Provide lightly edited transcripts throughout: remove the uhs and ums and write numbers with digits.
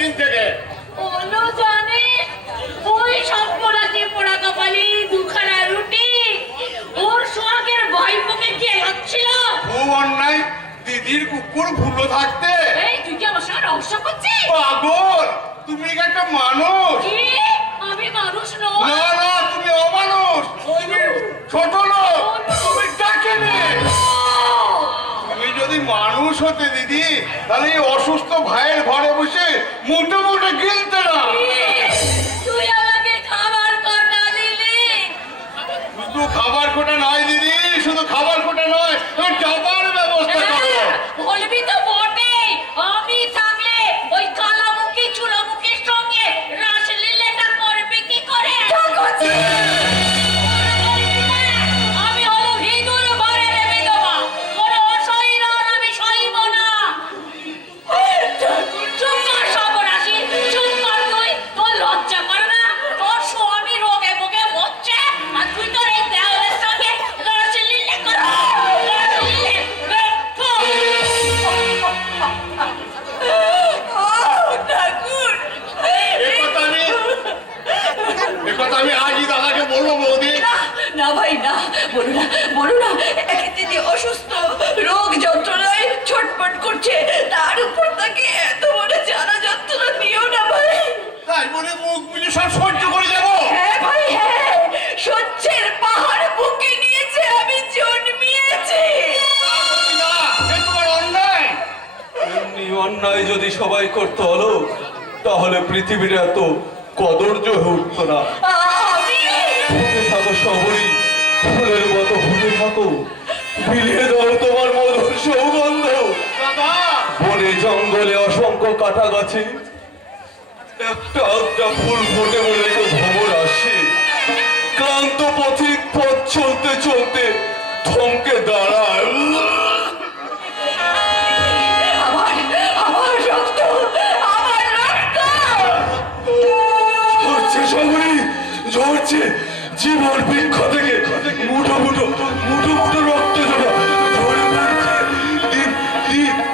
দিন থেকে। ওলো জানে ওই সব পোড়াতে পোড়া কপালি দুখানা রুটি ওর সোহাগের ভাইপোকে কে লাগছিল। খুব অন্যায়, দিদির কুকুর ভুলো থাকতে। এই তুই কি আমার সঙ্গে রহস্য করছিস? পাগল, তুমি কি একটা মানুষ? কি? আমি মানুষ নই। না না, তুমি অমানুষ, তুমি ছোট লোক, তুমি ডাকিনি। তুমি যদি মানুষ হতে দিদি, তাহলে এই অসুস্থ ভাইয়ের ঘরে বসে মুঠো মুঠো গিলতে না। তুই আমাকে খাবার কোটা দিলি। শুধু খাবার কোটা নয় দিদি, শুধু খাবার কোটা নয়, তুমি যাবার ব্যবস্থা করো। বলবি তো বটে, আমি থাকলে ওই কালামুখী চুলামুখীর সঙ্গে রাসলীলাটা করবে কি করে? আমি হলো ভিদুর ঘরের বিধবা, কোনো অসহ্যর আমি সইব না। চুপ কর সর্বনাশী, চুপ কর তুই। তোর লজ্জা করে না? তোর স্বামী রোগে ভোগে মরছে আর তুই তোর এই দেওয়ালের সঙ্গে রাসলীলা কর। আমি আজই দাদাকে বলবো বৌদি। না ভাই না, বলো না, বলো না। একে দিদি অসুস্থ, রোগ যন্ত্রণায় ছটফট করছে, তার উপর তাকে এত বড় জ্বালা যন্ত্রণা দিও না ভাই। তাই বলে মুখ বুঝে সব সহ্য করে যাবো? হ্যাঁ ভাই হ্যাঁ, সহ্যের পাহাড় বুকে নিয়েছে আমি জন্মিয়েছি। না, এ তোমার অন্যায়। এমনি অন্যায় যদি সবাই করতে হলো, তাহলে পৃথিবীর এত কদর্য হয়ে উঠতো না। ফুটে থাকো সবরই, ফুলের মতো ফুটে থাকো, বিলিয়ে দাও তোমার মধুর সৌগন্ধ। দাদা, বনে জঙ্গলে অসংখ্য কাটা গাছে একটা একটা ফুল ফোটে বলে তো ভ্রমর আসে। ক্লান্ত পথিক পথ চলতে চলতে থমকে দাঁড়ায়। আমার রক্ত, আমার রক্ত ঝরছে সবরই, ঝরছে জীবন বৃক্ষ থেকে মুঠো মুঠো মুঠো মুঠো রক্ত জমা ঝরে পড়ছে।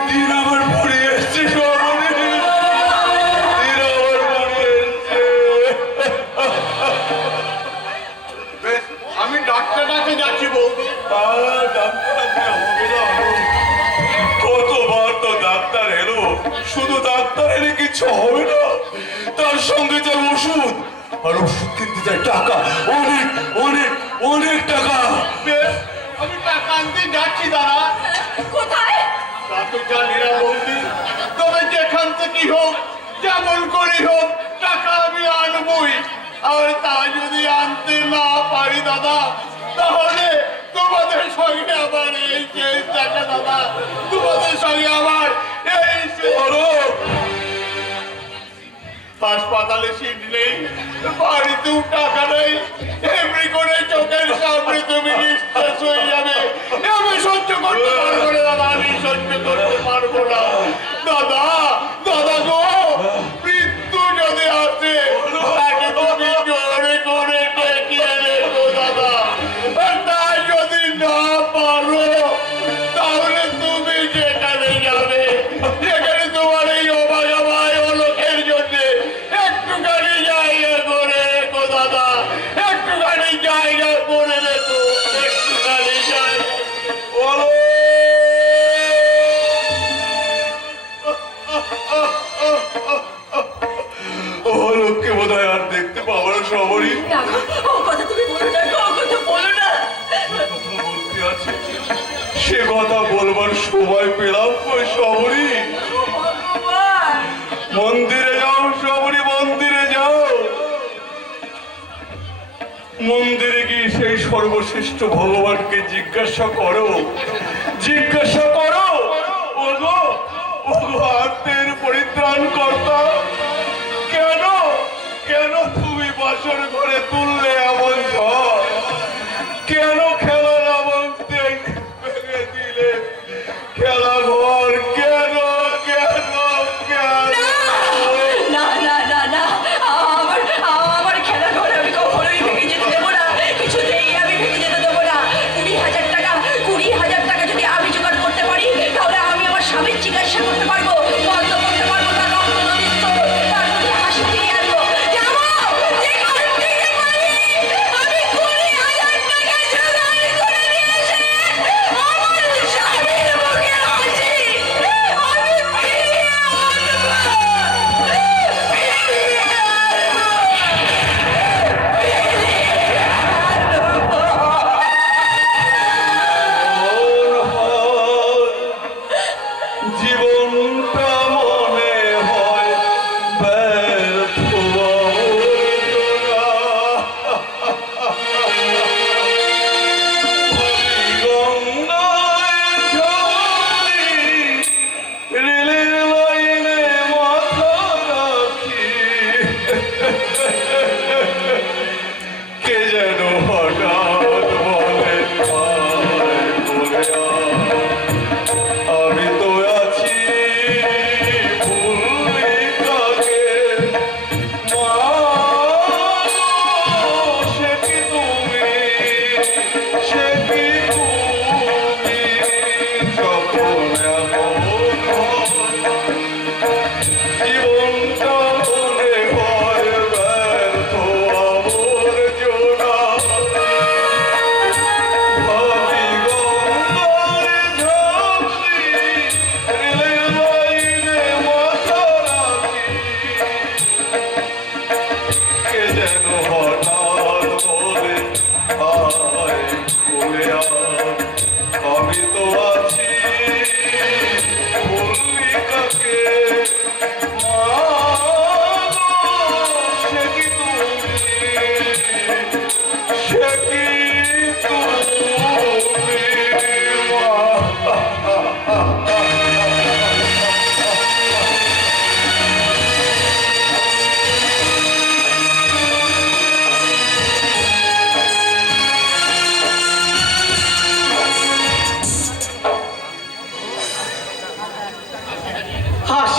দিন আমার পড়ে এসছে সবরই, দিন আমার পড়ে এসছে। বেশ, আমি ডাক্তারটাকে যাচ্ছি বৌদি। কতবার তো ডাক্তার এলো, শুধু ডাক্তার এলে কিছু হবে না, তার সঙ্গে যে ওষুধ, আর ওষুধ কিনতে চাই টাকা, অনেক অনেক অনেক টাকা। বেশ, আমি টাকা আনতে যাচ্ছি দাদা। কোথায়? তা তো জানি না বৌদি, তবে যেখান থেকে হোক, যেমন করে হোক, টাকা আমি আনবই। আর তা যদি আনতে না পারি দাদা, তাহলে তোমাদের সঙ্গে আবার এই শেষ দেখা দাদা, তোমাদের সঙ্গে আবার এই হাসপাতালে সিট নেই, বাড়িতেও টাকা নেই, এমনি করে চোখের সামনে তুমি নিঃশ্বাস হয়ে যাবে। আমি সহ্য করতে পারবো না দাদা, আমি সহ্য করতে পারবো না দাদা। দাদা গো, মৃত্যু যদি আসে, তাকে তুমি জোরে করে ডেকে রেখো দাদা। আর তাই যদি না পারো, তাহলে তুমি যেখানে যাবে, যেখানে তোমার এই অবাগা ভাই অলোকের জন্য একটুখানি জায়গা করে রেখো দাদা, একটুখানি জায়গা করে রেখো, একটুখানি জায়গা। বলো লোককে বোধ হয় আর দেখতে পাবো না সবরই। ও কথা তুমি বলো না, ও কথা বলো না। কথা বলতে আছে, সে কথা বলবার সময় পেলাম ওই সবরই। ভগবান, মন্দিরে যাও সবরই, মন্দিরে যাও। মন্দিরে গিয়ে সেই সর্বশ্রেষ্ঠ ভগবানকে জিজ্ঞাসা করো, জিজ্ঞাসা করো, ওগো ওগো আত্মের পরিত্রাণ কর্তা, কেন কেন তুমি বাসর ঘরে তুললে এমন ঝড়? কেন খেলার এমন ভেঙে দিলে খেলা ঘর? কেন কেন কেন? না না না না, আমার খেলা ঘরে আমি কখনোই ভেঙে যেতে দেবো না, কিছুতেই আমি ভেঙে যেতে দেবো না। 20,000 টাকা যদি আমি জোগাড় করতে পারি, তাহলে আমি আমার স্বামীর চিকিৎসা করতে পারবো, বন্ধ করতে পারবো তার রক্ত নদীর স্রোত।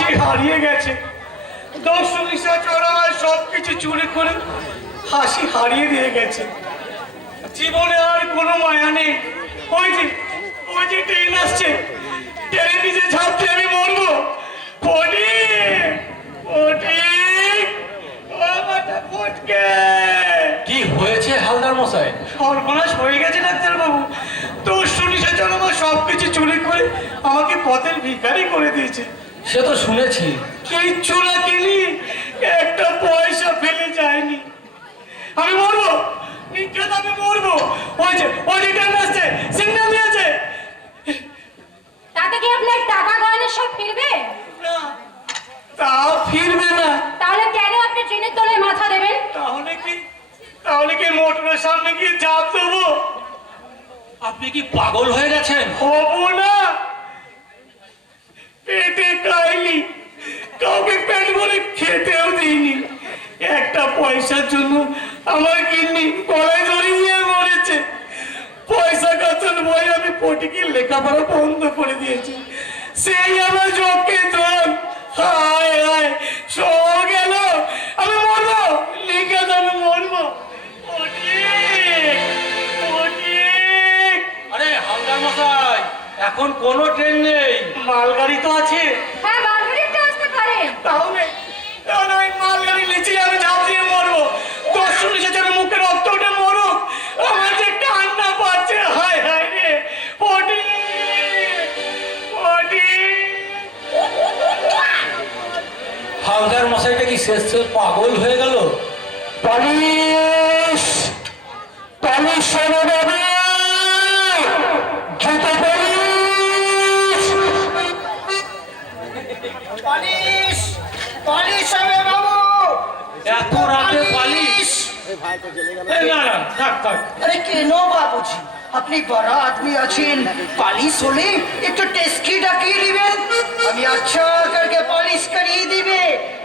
হাসি হারিয়ে গেছে। দস্যু নিশাচররা সবকিছু চুরি করে হাসি হারিয়ে দিয়ে গেছে। জীবনে আর কোনো মায়া নেই। ওই যে ট্রেন আসছে, ট্রেনের নিচে ঝাঁপতে আমি মরবো। কি হয়েছে হালদার মশাই? সর্বনাশ হয়ে গেছে ডাক্তার বাবু। দস্যু নিশাচররা সবকিছু চুরি করে আমাকে পথের ভিখারি করে দিয়েছে। সে তো শুনেছি। কিচ্ছু না কিনি, একটা পয়সা ফেলে যায়নি। আমি মরবো, নিশ্চয় আমি মরবো। ওই যে ট্রেন আসছে, সিগন্যাল দিয়েছে। তাতে কি আপনার টাকা গয়না সব ফিরবে? না, তা ফিরবে না। তাহলে কেন আপনি ট্রেনের তলায় মাথা দেবেন? তাহলে কি মোটরের সামনে গিয়ে চাপ দেবো? আপনি কি পাগল হয়ে গেছেন? হবো না। পেটে খাইনি, কাউকে পেট ভরে খেতেও দিইনি। একটা পয়সার জন্য আমার কিডনি গলায় দড়ি দিয়ে মরেছে। পয়সা কাছের ভয় আমি পটিকে লেখাপড়া বন্ধ করে দিয়েছি। সেই আমার চোখে জল। হায় হায়, সব গেল। আমি মরবো, লিখে আমি মরবো। আরে হালদার মশাই, এখন কোনো ট্রেন নেই। মালগাড়ি তো আছে। হ্যাঁ, মালগাড়িতে আসতে পারে। তাহলে ওই মালগাড়ি নিচে আমি ঝাঁপ দিয়ে মরবো। দস্যু নিশাচরের মুখে রক্ত উঠে মরুক, আমার যে কান্না পাচ্ছে। হায় হায় রে, পটি। হালদার মশাইটা কি শেষ পাগল হয়ে গেল? পুলিশ সরে যাবে। পুলিশ হবে বাবু। এত রাতে পালিশ? এই না না, থাক। আরে কেন বাবুজি, আপনি বড় আদমি আছেন, পালিশ হলে একটু টেস্কি ডাকিয়ে দিবেন, আমি আচ্ছা করকে পালিশ করিয়ে দিবে।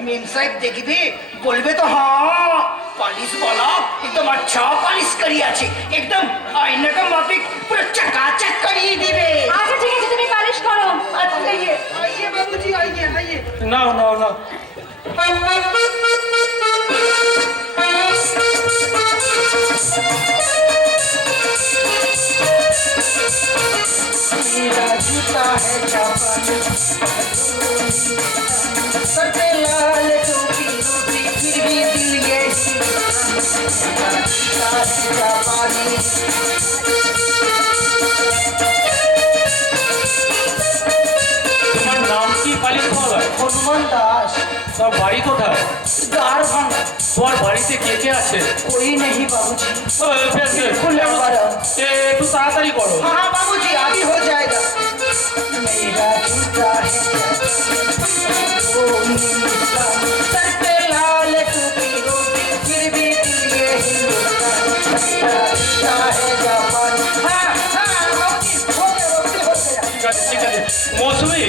মেম সাহেব দেখবে, বলবে তো হ্যাঁ পালিশ বলা একদম আচ্ছা পালিশ করিয়ে আছে, একদম আয়না কা মাফিক পুরো চকাচক করিয়ে দিবে। আচ্ছা ঠিক আছে, তুমি পালিশ করো। আচ্ছা আইয়ে বাবুজি, আইয়ে। নাও। मेरा जूता है जापानी, सर पे लाल टोपी रोटी, फिर भी दिल यही। मेरा जूता है जापानी। তোমার নাম কি পালিশ বলা? হনুমান দাস, তোমার বাড়ি কোথায়? द्वार भांगा। তোমার বাড়িতে কে আছে? कोई नहीं बाबूजी। বেশ, खुले बारा। একটু তাড়াতাড়ি করো। हाँ बाबूजी, अभी हो जाएगा। मेरा जूता है सर पे लाल टोपी रोटी, फिर भी दिल ये हिंदुस्तान। मेरा जूता है जापान। हाँ बाबूजी, हो गया। ঠিক আছে মৌসুমি,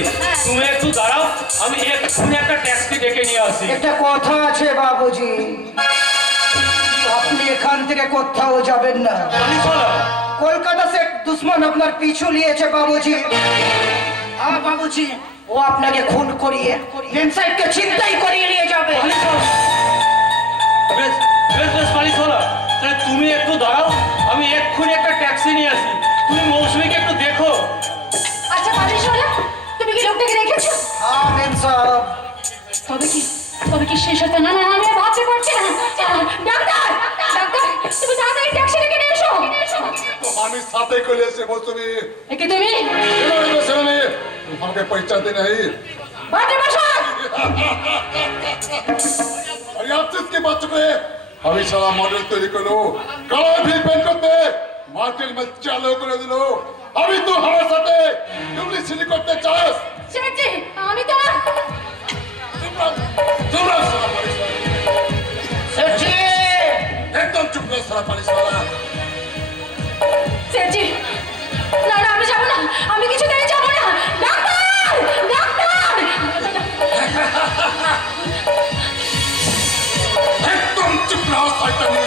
তুমি একটু দাঁড়াও, আমি এক্ষুনি একটা ট্যাক্সি ডেকে নিয়ে আসি। একটা কথা আছে বাবুজি, আপনি এখান থেকে কোথাও যাবেন না। পালিশ বলা? কলকাতা से एक दुश्मन আপনার পিছু নিয়েছে বাবুজি। হ্যাঁ বাবুজি, ও আপনাকে খুন করিয়ে সাহেবকে চিন্তাই করিয়ে নিয়ে যাবে। বেশ পালিশ বলা, তাহলে তুমি একটু দাঁড়াও, আমি এক্ষুনি একটা ট্যাক্সি নিয়ে আসি। তুমি মৌসুমিকে একটু দেখো। আচ্ছা পালিশ হলো, তুমি কি লোকটাকে দেখেছো? হ্যাঁ মেম সাহেব। তবে কি শেষ হতো? না আমি আর ভাবতে পারছি না। ডাক্তার, তুমি তাড়াতাড়ি ট্যাক্সি ডেকে নিয়ে এসো। আমি সাথে করে এসে মৌসুমি। একে তুমি আমাকে পहचानते नहीं? বাড়িতে বসো। अरे आप किसके बच्चे पे আমি সারা মডেল তৈরি করলো, কালার ফিল পেন করতে মার্কেট में চালু করে দিল। আমি তো আমার সাথে ডুবলি সিলি করতে চাস? সেটি আমি তো তোমরা সারা পালিশ সেঠি, একদম চুপ করে সারা পালিশ করা। সেটি না আমি যাবো না, আমি কিছুতেই যাবো না। ডাক্তার একদম চুপ রहो শয়তানি।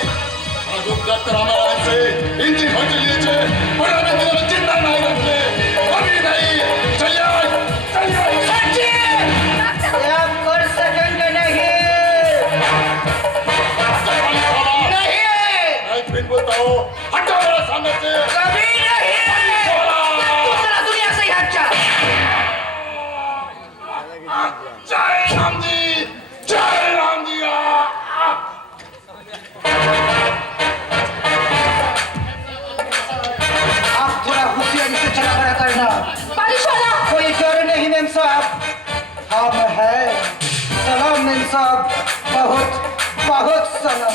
আগুন ডাক্তার আমার আছে, ইঞ্জিন হয়ে গিয়েছে, ওরা আমাকে জিন্দা নাই রাখলে আমি নাই। চলে আয়। बहुत साला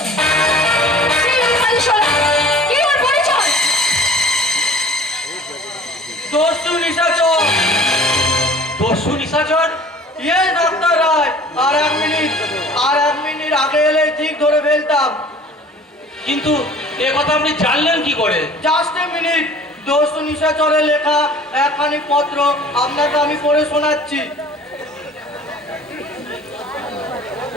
কি ওর পরিচয়? দস্যু নিশাচর। দস্যু নিশাচর? ইয়ে ডক্টর রায়, আর এক মিনিট আগে এলে ঠিক ধরে ফেলতাম। কিন্তু এ কথা আপনি জানলেন কি করে? জাস্ট এ মিনিট, দস্যু নিশাচরের লেখা একখানি পত্র আপনাকে আমি পড়ে শোনাচ্ছি।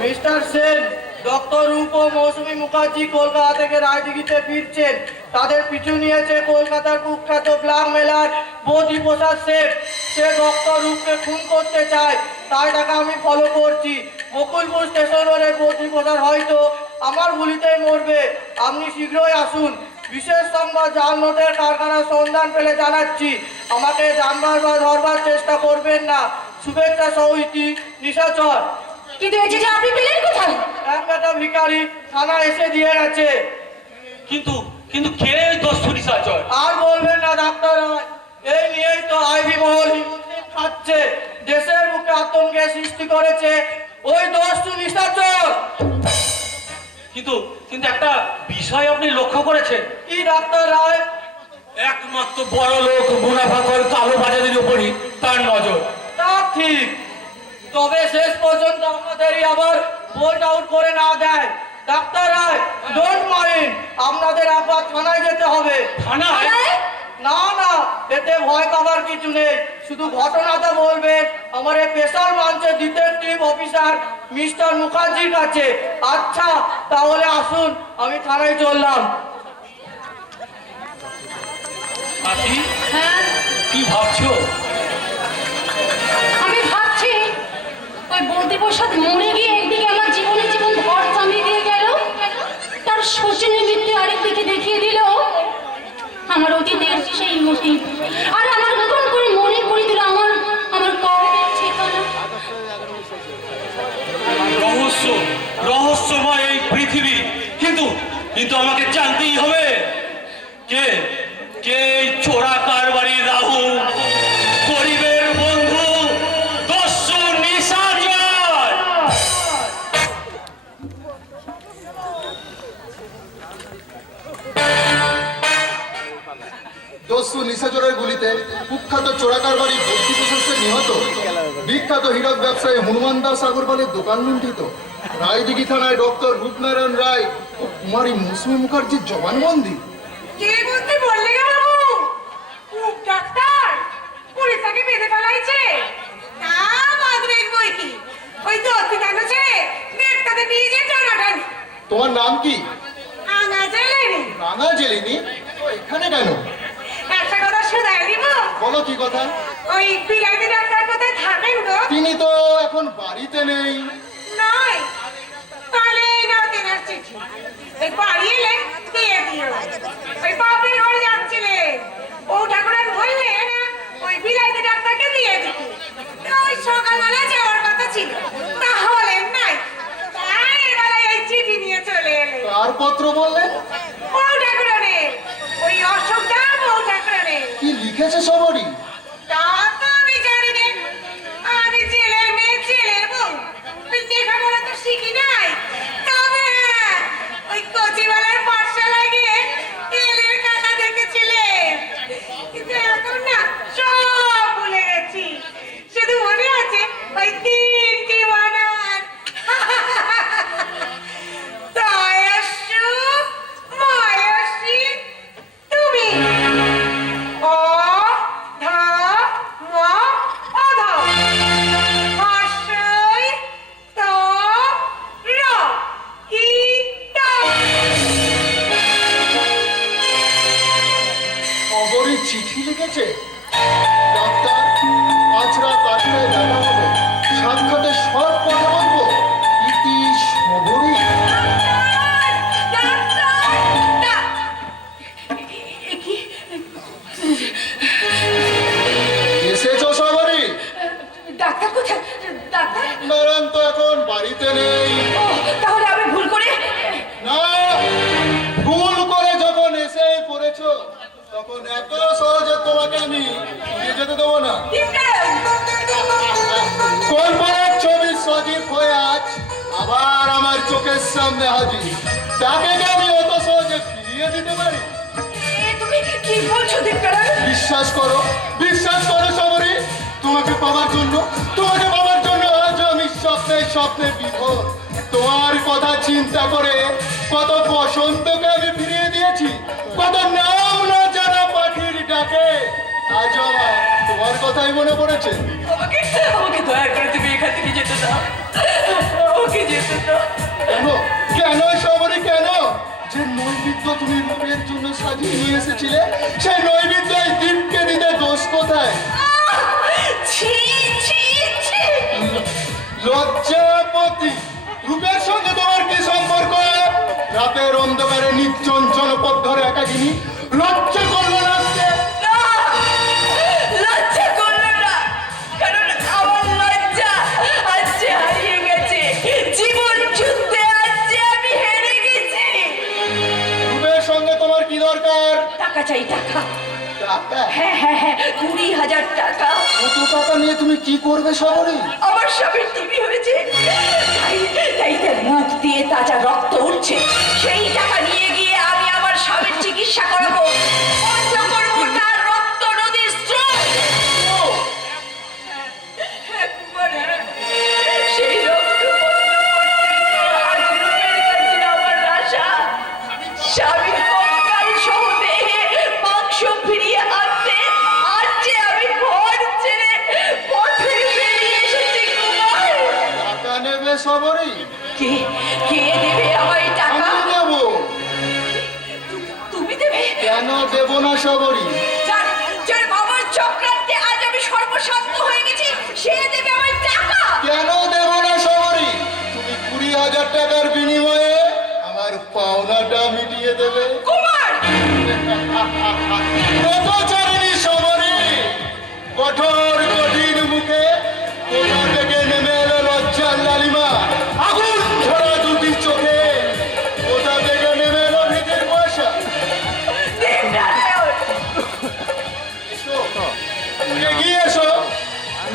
মিস্টার সেন, ডক্টর রূপ ও মৌসুমী মুখার্জি কলকাতা থেকে রায়দিঘিতে ফিরছেন। তাদের পিছু নিয়েছে কলকাতার কুখ্যাত ব্ল্যাক মেলার বৌদি প্রসাদ শেঠ। সে ডক্টর রূপকে খুন করতে চায়, তাই তাকে আমি ফলো করছি। বকুলপুর স্টেশন রোডে বৌদি প্রসাদ হয়তো আমার গুলিতেই মরবে। আপনি শীঘ্রই আসুন। বিশেষ সংবাদ, জাল নোটের কারখানার সন্ধান পেলে জানাচ্ছি। আমাকে জানবার বা ধরবার চেষ্টা করবেন না। শুভেচ্ছা সহিতি, নিশাচর। কিন্তু এই চিঠি আপনি পেলেন কোথায়? এক বেটা ভিখারি থানা এসে দিয়ে গেছে। কিন্তু কিন্তু কে এই দস্যু নিশাচর? আর বলবেন না ডাক্তার, এই নিয়েই তো আইভি মহল হিমুদ্দিন খাচ্ছে। দেশের মুখে আতঙ্কের সৃষ্টি করেছে ওই দস্যু নিশাচর। কিন্তু কিন্তু একটা বিষয় আপনি লক্ষ্য করেছেন? কি ডাক্তার রায়? একমাত্র বড় লোক মুনাফাখোর কালো বাজারের উপরই তার নজর। তা ঠিক, তবে শেষ পর্যন্ত আমাদেরই আবার ভোট আউট করে না দেয়। ডাক্তার রায়, ডোন্ট মাইন্ড, আপনাদের একবার থানায় যেতে হবে। থানায়? না না, এতে ভয় পাবার কিছু নেই। শুধু ঘটনাটা বলবেন আমার এই স্পেশাল ব্রাঞ্চের ডিটেকটিভ অফিসার মিস্টার মুখার্জির কাছে। আচ্ছা তাহলে আসুন, আমি থানায় চললাম। আপনি হ্যাঁ, কি ভাবছো? আমি ভাবছি ওই বৌদি প্রসাদ মরে গিয়ে একদিকে আমার জীবন ঘর থামিয়ে দিয়ে গেল, তার শোচনীয় মৃত্যু আরেকদিকে দেখিয়ে দিল আমার অতীতের সেই অতীত, আর আমার নতুন করে মনে করে দিল আমার কর্মের ঠিকানা। রহস্যময় এই পৃথিবী, কিন্তু কিন্তু আমাকে জানতেই হবে কে কে এই চোরা কারবারি রাহু, গরিবের বন্ধু, দস্যু নিশাচর। দস্যু নিশাচরের গুলিতে কুখ্যাত চোরাকারবারি বৌদি প্রশাসনে নিহত বিখ্যাত হীরক ব্যবসায়ী হনুমান দাস আগরওয়ালের দোকান লুণ্ঠিত রায়দিঘি থানায় ডক্টর রূপনারায়ণ রায় ও কুমারী মৌসুমী মুখার্জির জবানবন্দি। কে বলতে বললে গো বাবু? খুব ডাক্তার পুলিশকে বেঁধে ফেলাইছে। তা বাদবে বই কি, ওই দত্তি কেন ছেড়ে দেবতাদের নিয়ে যে টানাটানি। তোমার নাম কি? আনা জেলেনি। রাঙা জেলিনি? তো এখানে কেন? একটা কথা শুধাই দিব? বলো কি কথা? ওই বিলাতি ডাক্তার কোথায় থাকেন গো? তিনি তো এখন বাড়িতে নেই। নয়, তাহলে এই নাও তেনার চিঠি। এই বাড়ি এলে দিয়ে দিও। ওই বাপের ঘরে যাচ্ছিলে, ও ঠাকুরান বললে না ওই বিলাতি ডাক্তারকে দিয়ে দিতে। ওই সকালবেলা যাওয়ার কথা ছিল, তাহলে নাই, তাই এবেলায় এই চিঠি নিয়ে চলে এলে। কার পত্র বললেন? ও ঠাকুরানের, ওই অশোকদা বউ ঠাকুরানের। কি লিখেছে সবারই? তা তো আমি জানি না, আমি জেলের মেয়ে, জেলের বউ, ওই লেখাপড়া তো শিখি নাই। তবে হ্যাঁ, ওই কচিবালার পাঠশালায় গিয়ে এলের কাটা দেখেছিলেন, কিন্তু এখন না সব ভুলে গেছি। শুধু মনে আছে ওই তিনটি বানান, তয়স্যু, ময়স্যি, তুমি। অ ধা ম অধ হর্ষই ত র ই ত। খবরে চিঠি লিখেছে। ডাক্তার, আজ রাত 8টায় দেখা হবে। সাক্ষাতে সব কথা বলবো। ইতি সবরই। এসেছো সবারই? ডাক্তার কোথায়? ডাক্তার? নারায়ণ তো এখন বাড়িতে নেই। ও, তাহলে আমি ভুল করে না, ভুল করে যখন এসে পড়েছো তখন এত সহজে তোমাকে আমি ফিরে যেতে দেবো না। কল্পনার ছবি সজীব হয়ে আজ আবার আমার চোখের সামনে হাজির, তাকে কি আমি অত সহজে ফিরিয়ে দিতে পারি? তুমি কি বলছো দীপকার? বিশ্বাস করো সবরী, তোমাকে পাওয়ার জন্য আজ আমি স্বপ্নে বিভোর। তোমার কথা চিন্তা করে কত বসন্তকে আমি ফিরিয়ে দিয়েছি, কত নাম না জানা পাখির ডাকে আজ আমার তোমার কথাই মনে পড়েছে। আমাকে দয়া করে তুমি এখান থেকে যেতে দাও, ওকে যেতে দাও। কেন সবরী, কেন? যে নৈবেদ্য তুমি রূপের জন্য সাজিয়ে নিয়ে এসেছিলে, সেই নৈবেদ্য এই দীপকে দিতে দোষ কোথায়? ছি ছি ছি! লজ্জাপতি, রূপের সঙ্গে তোমার কি সম্পর্ক? রাতের অন্ধকারে নির্জন জনপদ ধরে একাকিনী, লজ্জা করলো না আজকে? না, লজ্জা করলো না, কারণ আমার লজ্জা আজ যে হারিয়ে গেছে। জীবন যুদ্ধে আজ যে আমি হেরে গেছি। রূপের সঙ্গে তোমার কি দরকার? টাকা চাই, টাকা। টাকা? হ্যাঁ, 20,000 টাকা। কত টাকা নিয়ে তুমি কি করবে সবরী? আমার স্বামীর টিভি হয়েছে, তাই তার মুখ দিয়ে তাজা রক্ত উঠছে। সেই টাকা নিয়ে গিয়ে আমি আমার স্বামীর চিকিৎসা করাবো, বন্ধ করবো তার রক্ত নদীর স্রোত। একবারে সেই রক্ত বন্ধ করতে আজ রূপের কাছে আমার আশা। স্বামীর কঙ্কাল সহ দেহে মাংস ফিরিয়ে আনতে আজ যে আমি ঘর ছেড়ে পথে বেরিয়ে এসেছি। কুমার, টাকা নেবে সবরী? কে দেবে আমায় টাকা? আমি দেবো। তুমি দেবে? কেন দেব না সবরী? যার বাবার চক্রান্তে আজ আমি সর্বশান্ত হয়ে গেছি, সে দেবে আমায় টাকা। কেন দেব না সবরী? তুমি 20,000 টাকার বিনিময়ে আমার পাওনাটা মিটিয়ে দেবে। কুমার, কত চারিনি সবরী, কঠোর কঠিন মুখে কোথা থেকে নেমে এলো লজ্জার লালিমা, আগুন ঝরা দুটি চোখে কোথা থেকে নেমে এলো ভীতির পয়সা। দেবনারায়ণ, এগিয়ে এসো,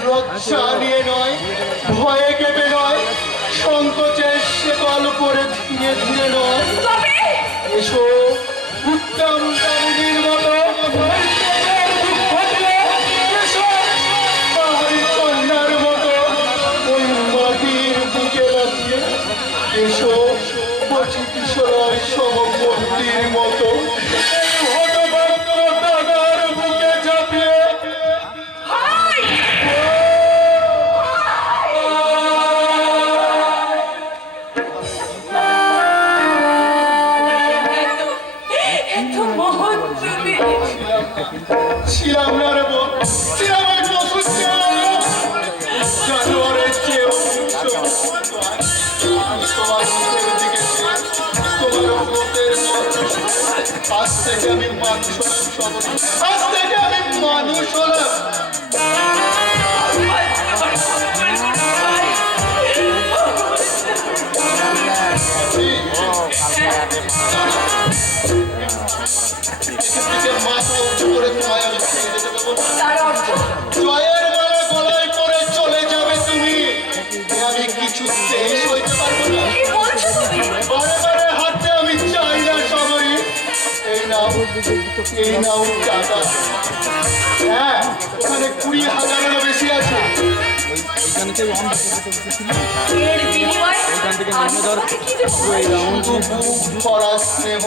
লজ্জা নিয়ে নয়, ভয়ে কেঁপে নয়, সংকোচে শেকল করে ধীরে ধীরে নয়, তবে এসো উত্তম দামিনীর মতো নৈত্যের দুঃখ দিয়ে, এসো পাহাড়ি কন্যার মতো ওই মাটির বুকে লাগিয়ে, এসো কচি কিশোরয় সমবর্তীর মতো এই হতভাগ্য দাদার বুকে চাপিয়ে। হাই! এত মহৎ তুমি। ছিলাম না রে বোন, ছিলাম ওই পশু, জানোয়ারের চেয়েও তোমার মুখের দিকে চেয়ে, তোমার মুখের মতো আজ থেকে আমি মানুষ হলাম সবরী, আজ থেকে আমি মানুষ হলাম। এদিকে মাথা উঁচু করে তোমায় আমি ছেড়ে যেতে দেবো না। তার অর্থ জয়ের মালা গলায় পরে চলে যাবে তুমি, আমি কিছুতেই সইতে পারবো না। কি বলছো তুমি? বারে বারে হাতে আমি চাই না সবরী, এই নাও টাকা। হ্যাঁ, ওখানে 20,000-এরও বেশি আছে। এর বিনিময়ে আমি তোমাকে কি দেবো? শুধু বুক ভরা স্নেহ।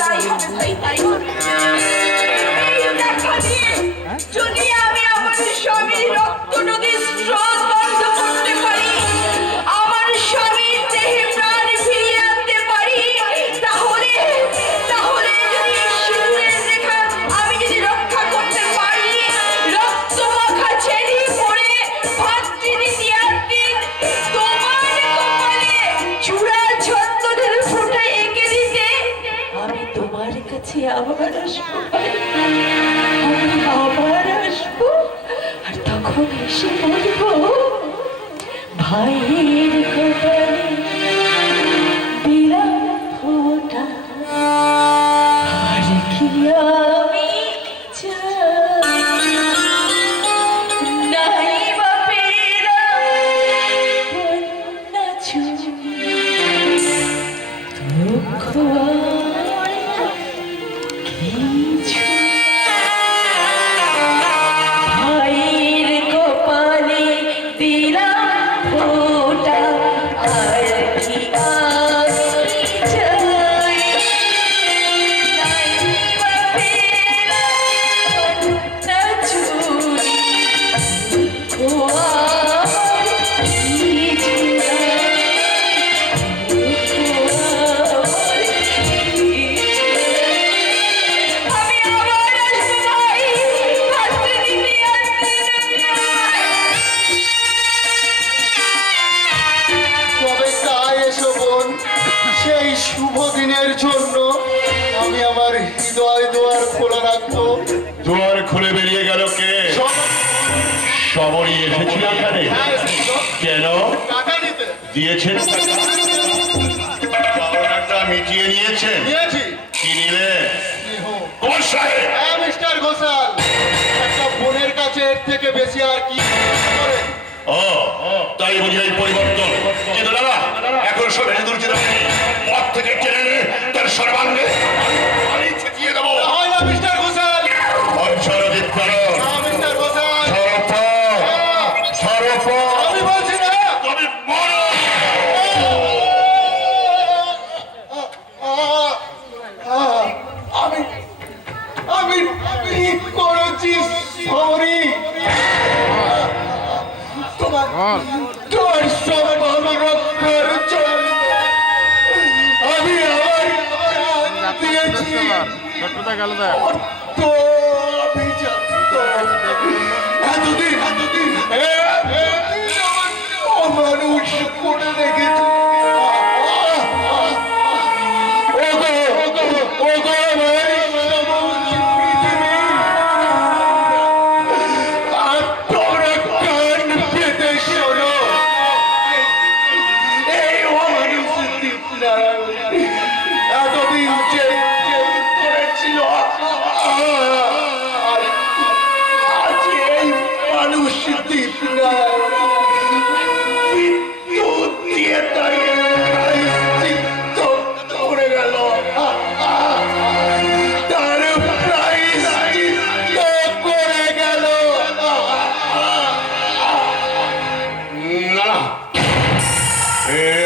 তাই হবে ভাই, তাই হবে। এই দেখা দিয়ে যদি আমি আমার স্বামীর রক্ত নদীর স্রোত বন্ধ করতে পারি, আমার স্বামীর দেহে প্রাণ ফিরিয়ে আনতে পারি, তাহলে যদি সিঁদুরের রেখা আমি যদি রক্ষা করতে পারি, রক্ত মাখা ছেড়ি পড়ে ভাতৃদ্বিতীয়ার দিন তোমার কপালে চূড়া ছন্দনের ফোঁটা এঁকে দিতে আমি তোমার কাছে আবার আসবো। আমি আবার আসবো, আর তখন এসে বলবো, ভাইয়ের কপালে দিলাম ফোঁটা, আর কি আমি চাই? নাই বা পেলাম সবরই এসেছিল এখানে? হ্যাঁ, এসেছিল। কেন? টাকা নিতে। দিয়েছেন? পাওনাটা মিটিয়ে নিয়েছেন? নিয়েছি। কি নিলেন? স্নেহ। কোন সাহেব? হ্যাঁ, মিস্টার ঘোষাল, একটা বোনের কাছে এর থেকে বেশি আর কি করে? ও, তাই বুঝি এই পরিবর্তন। কিন্তু দাদা, এখন সব দুর্চিত পথ থেকে টেনে এনে তার সর্বাঙ্গে আমি ছিটিয়ে দেবো। হয় না, মিস্টার ঘোষাল। অঞ্চলদীপ কারণ হ্যাঁ, মিস্টার ঘোষাল। হ্যাঁ, সর্ব আমি বলছি না। তুমি মরো। আমি আমি ঠিক করেছি, সরি। তোমার তোমার সম্মান রক্ষার জন্য আমি আমার প্রাণ দিয়েছি। তো অভিযুক্ত এতদিন অমানুষ করে রেখেছি।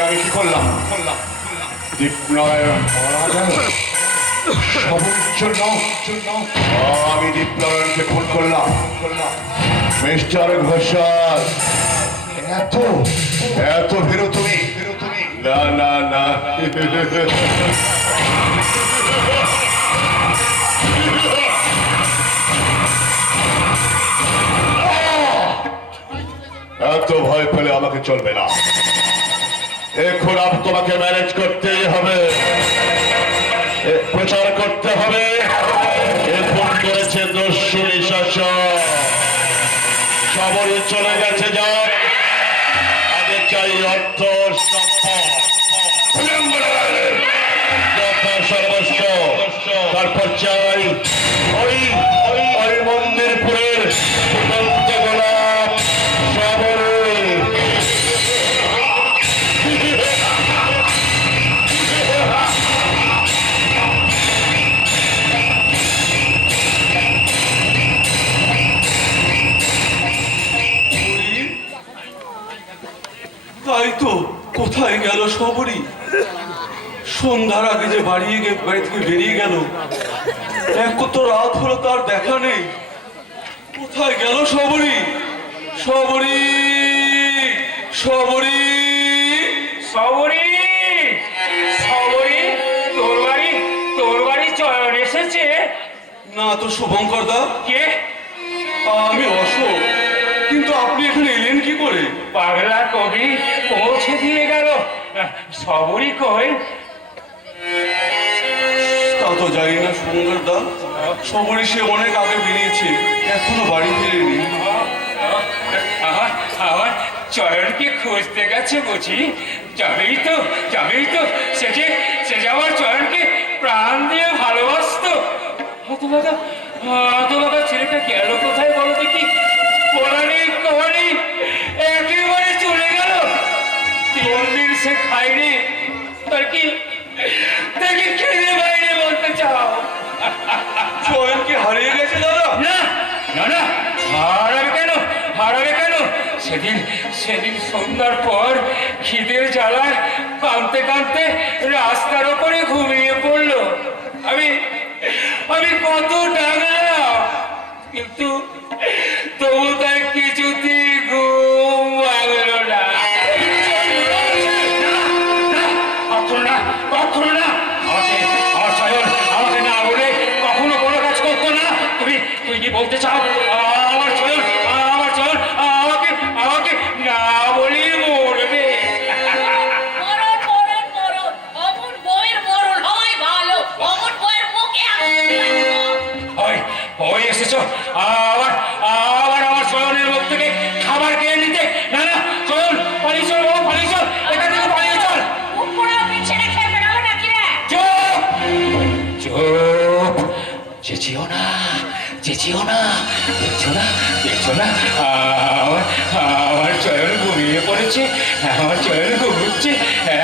আমি কি করলাম? দীপনারায়ণ আমি দীপনারায়ণকে ফোন করলাম। মিস্টার ঘোষাল, এত ভীরু তুমি? না না না, এত ভয় পেলে আমাকে চলবে না। এখন তোমাকে ম্যানেজ করতেই হবে, প্রচার করতে হবে। এখন করেছে দস্যুনি শাসক, সবরই চলে গেছে। যান, আগে চাই অর্থ, সম্পদ, সর্বস্ব। তারপর চাই ওই মন্দিরপুরের সুকান্ত গোলাপ সবরই। তাই তো, কোথায় গেল সবরই? সন্ধ্যার আগে যে বাড়ি থেকে বেরিয়ে গেল, কত রাত হলো তার দেখা নেই। কোথায় গেল সবরই? সবরই, সবরই, সবরি সবরি, তোর বাড়ি চয়ন এসেছে? না তো শুভঙ্কর দা, কে? আমি অশোক। কিন্তু আপনি এখানে এলেন কি করে? পাগলা কবি পৌঁছে দিয়ে গেল। সবরি কই? তা তো জানি না শুভঙ্কর দা। সবরই সে অনেক আগে বেরিয়েছে, এখনো বাড়ি ফিরেনি। আমার চয়নকে খুঁজতে গেছে বুঝি? যাবেই তো সে যে আমার চয়নকে প্রাণ দিয়ে ভালোবাসতো। হতভাগা ছেলেটা গেল কোথায় বলো দেখি? পড়ানি কহানি একেবারে চলে গেল। 3 দিন সে খায়নি, তার কি দেখি খেয়ে বাইরে বলতে চাও? চয়ন কি হারিয়ে গেছে দাদা? না না না, হারাবে কেন? সেদিন সন্ধ্যার পর খিদের জ্বালায় কাঁদতে কাঁদতে রাস্তার ওপরে ঘুমিয়ে পড়লো। আমি কত ডাকলাম, কিন্তু তবু তার কিছুতেই ঘুম ভাঙলো না। কখনো না আমার চয়ন আমাকে না বলে কখনো কোনো কাজ করতো না। তুই কি বলতে চাও? আমার চয়ন আমাকে না বলে মরবে? অমন বইয়ের মরণ হয় ভালো, অমন বইয়ের মুখে ওই এসেছো আবার থেকে খাবার খেয়ে নিতে। না না, চল পালিয়ে চল, বাবা পালিয়ে চল, এখান থেকে পালিয়ে চল। উপরা পিছনে খেয়ে বেড়াবো নাকি রে? চুপ চুপ, চেঁচিও না, চেঁচিও না, দেখছো না, দেখছো না, আমার আমার চয়ন ঘুমিয়ে পড়েছে, আমার চয়ন ঘুমুচ্ছে।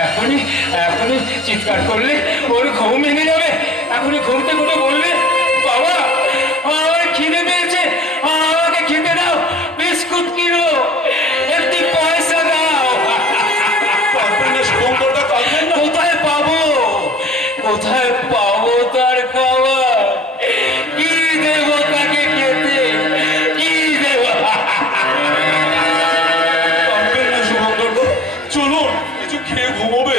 এখনই এখনই চিৎকার করলে ওর ঘুম ভেঙে যাবে। এখনই ঘুম থেকে উঠে বলবে, বাবা আমার খিদে পেয়েছে, আমাকে খেতে দাও, বিস্কুট কিনো, একটি পয়সা দাও। কোথায় পাবো, কোথায় পাবো তার খাবার? কি দেব তাকে খেতে, কি দেব? চলুন কিছু খেয়ে ঘুমোবে।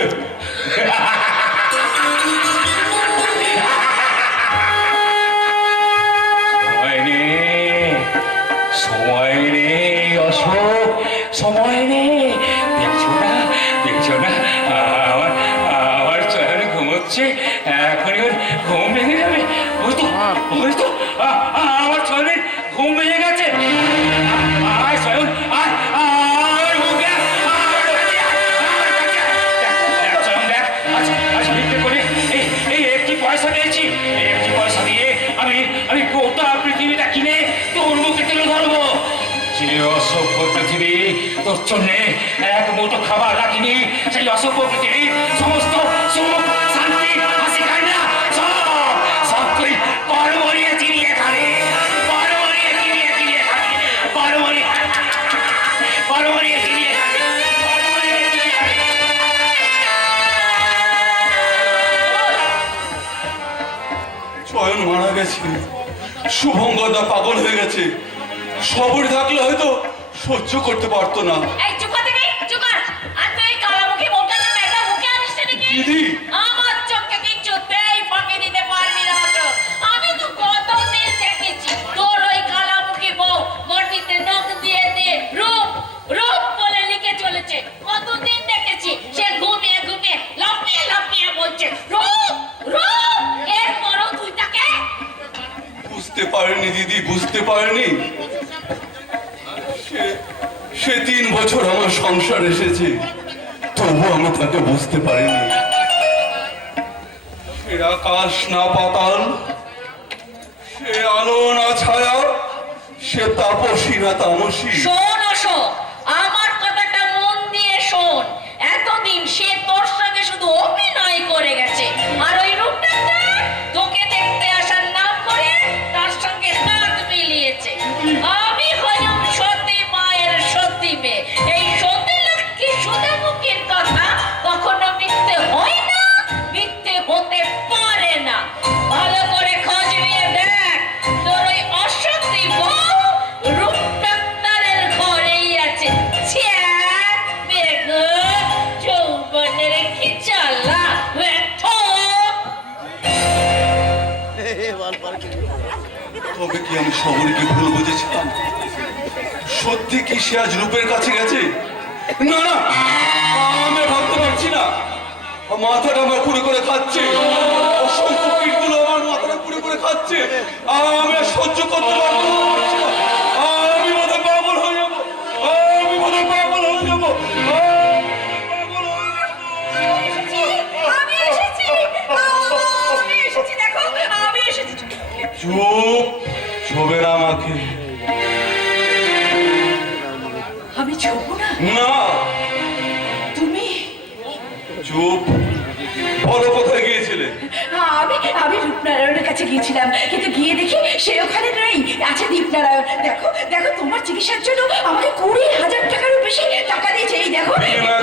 সময় নেই, সময় নেই অশোক, সময় নেই। দেখছো না, দেখছো না, আমার আমার চয়ন ঘুমোচ্ছে, এখনই ওর ঘুম ভেঙে যাবে। ওই তো আমার চয়নের ঘুম ভেঙে গেছে। আয় চয়ন, আয়, আমার বুকে আয়, আমার কাছে আয়, আমার কাছে আয়। দেখ চয়ন, দেখ, আজ ভিক্ষে করে এই একটি পয়সা পেয়েছি। এই একটি পয়সা দিয়ে আমি গোটা পৃথিবীটা কিনে তোর মুখে তুলে ধরবো। যে অসভ্য পৃথিবী তোর জন্যে এক মুঠো খাবার রাখিনি, সেই অসভ্য পৃথিবী সমস্ত সুখ শান্তি হাসি কান্না সব সব তুই কর্মরিয়ে চিনিয়ে খাবে, কর্মরিয়ে চিনিয়ে চিনিয়ে খাবে, কর্মরিয়ে কর্মরিয়ে চিনিয়ে খাবে, কর্মরিয়ে চিনিয়ে খাবে। চয়ন মারা গেছে, শুভঙ্গদা পাগল হয়ে গেছে। সবর থাকলে হয়তো সহ্য করতে পারতো না। এই চুপ কর দেখি, চুপ কর। আর তুই কালামুখী বোকাটা মেয়েটা মুখে আনিস নাকি? দিদি। আমার চোখে কিছুতেই ফাঁকি দিতে পারবি না তো। আমি তো কত দিন দেখেছি তোর ওই কালামুখী বউ মাটিতে নখ দিয়ে দিয়ে রূপ রূপ বলে লিখে চলেছে। কতদিন দেখেছি সে ঘুমিয়ে ঘুমিয়ে লাফিয়ে লাফিয়ে বলছে রূপ রূপ। এরপরও তুই তাকে বুঝতে পারেনি দিদি, বুঝতে পারেনি। সে 3 বছর আমার সংসার এসেছে, তবু আমি তাকে বুঝতে পারিনি। সে আকাশ না পাতাল, সে আলো না ছায়া, সে তাপসী না তামসী। শোন শোন, আমার কথাটা মন দিয়ে শোন। এতদিন সে তোর সঙ্গে শুধু অভিনয় করে গেছে, আর ওই রূপটা তোকে দেখতে আসার নাম করে তার সঙ্গে হাত মিলিয়েছে। আমি হলাম সতী মায়ের সতী মেয়ে। এই সতী লক্ষ্মী সুধামুখীর কথা কখনো মিথ্যে হয় না, মিথ্যে হতে পারে না। ভালো করে খোঁজ নিয়ে দেখ, তোর ওই অসতী বউ রূপ ডাক্তারের ঘরেই আছে। যৌবনের কি চালা তবে কি আমি শহরকে ভুল বুঝেছিলাম? সত্যি কি সে আজ রূপের কাছে গেছে? না না, আমি ভাবতে পারছি না। মাথাটা আমার পুরো করে খাচ্ছে, অসংখ্য কীটগুলো আমার মাথাটা পুরো করে খাচ্ছে। আমি আর সহ্য করতে পারছি না। আমি বোধহয় পাগল হয়ে যাবো, আমি বোধহয় পাগল হয়ে যাবো, পাগল হয়ে যাবো। আমি এসেছি, আমি এসেছি, দেখো আমি এসেছি। চুপ, ছবে না আমাকে। আমি ছোব না, না, তুমি। চুপ, বলো কোথায় গিয়েছিলে? আমি আমি রূপনারায়ণের কাছে গিয়েছিলাম, কিন্তু গিয়ে দেখি সে ওখানে নেই, আছে দীপনারায়ণ। দেখো দেখো, তোমার চিকিৎসার জন্য আমাকে 20,000 টাকারও বেশি টাকা দিয়েছে। এই দেখো,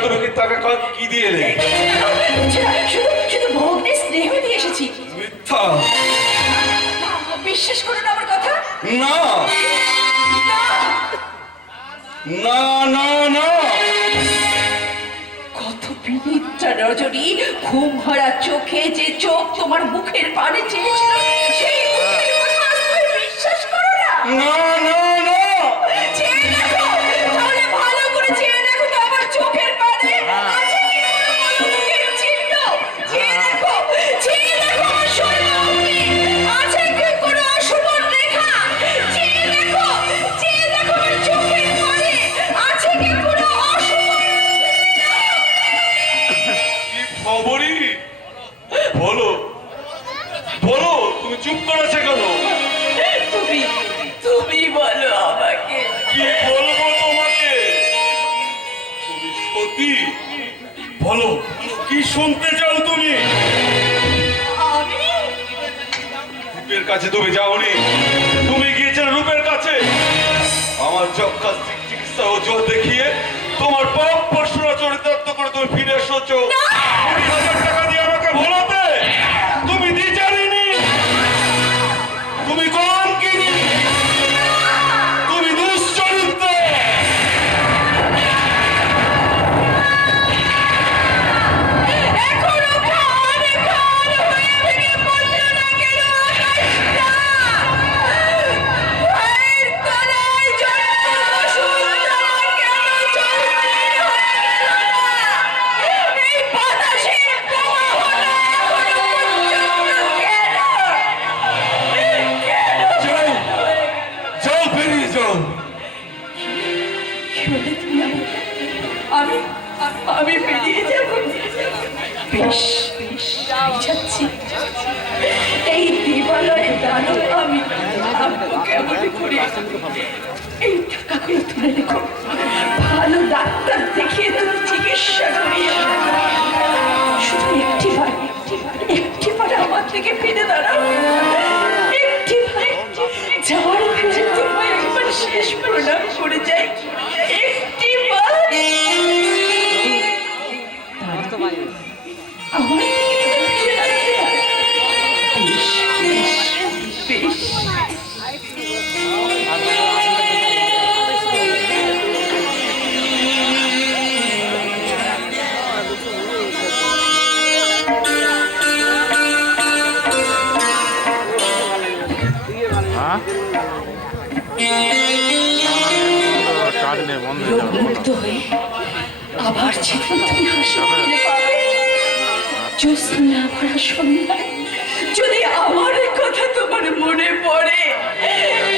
তুমি কি টাকা কি দিয়ে এলে? শুধু শুধু ভগ্নে স্নেহ দিয়ে এসেছি। মিথ্যা। বিশ্বাস করুন আমার কথা। না না না না, কত বিনিতা রজনী, ঘুম ভরা চোখে যে চোখ তোমার মুখের পানে চেয়েছিল, সেই মুখের কথা আজ তুমি বিশ্বাস করো না। না না না, চেয়ে দেখো, তাহলে ভালো করে চেয়ে দেখো তো আমার চোখের পানে আছে কি কোনো কলঙ্কের চিহ্ন। চেয়ে দেখো, চেয়ে দেখো আমার শরীরে আছে কি কোনো অশুভ রেখা। চেয়ে দেখো আমার চোখের কি বলো, কি শুনতে চাও তুমি? রূপের কাছে তুমি যাওনি, তুমি গিয়েছিলে রূপের কাছে। আমার যক্ষা চিকিৎসা ও জোর দেখিয়ে তোমার পাপ পরশুরা চরিতার্থ করে তুমি ফিরে এসেছো 20,000 টাকা দিয়ে আমাকে ভোলাতে। তুমি দ্বিচারিণী, তুমি কলঙ্কিনী, তুমি দুশ্চরিত্র। যাও, বেরিয়ে যাও। আমি বেরিয়ে যাব। বেশ, আমি যাচ্ছি। এই দিবালয় দাঁড়ো, আমি কেমন করে এই টাকাগুলো তুলে রেখো। ভালো ডাক্তার দেখিয়ে তুমি চিকিৎসা করিয়ে শুধু একটিবার আমার থেকে ফিরে দাঁড়াও। একটিবার যাওয়ার ফিরে তোমায় একবার শেষ প্রণাম করে যাই। একটিবার আমার বেশ মুক্ত হয়ে আবার যেদিন তুমি হাসি ফিরে পাবে, জ্যোৎস্না ভরা সন্ধ্যায় যদি আমার কথা তোমার মনে পড়ে,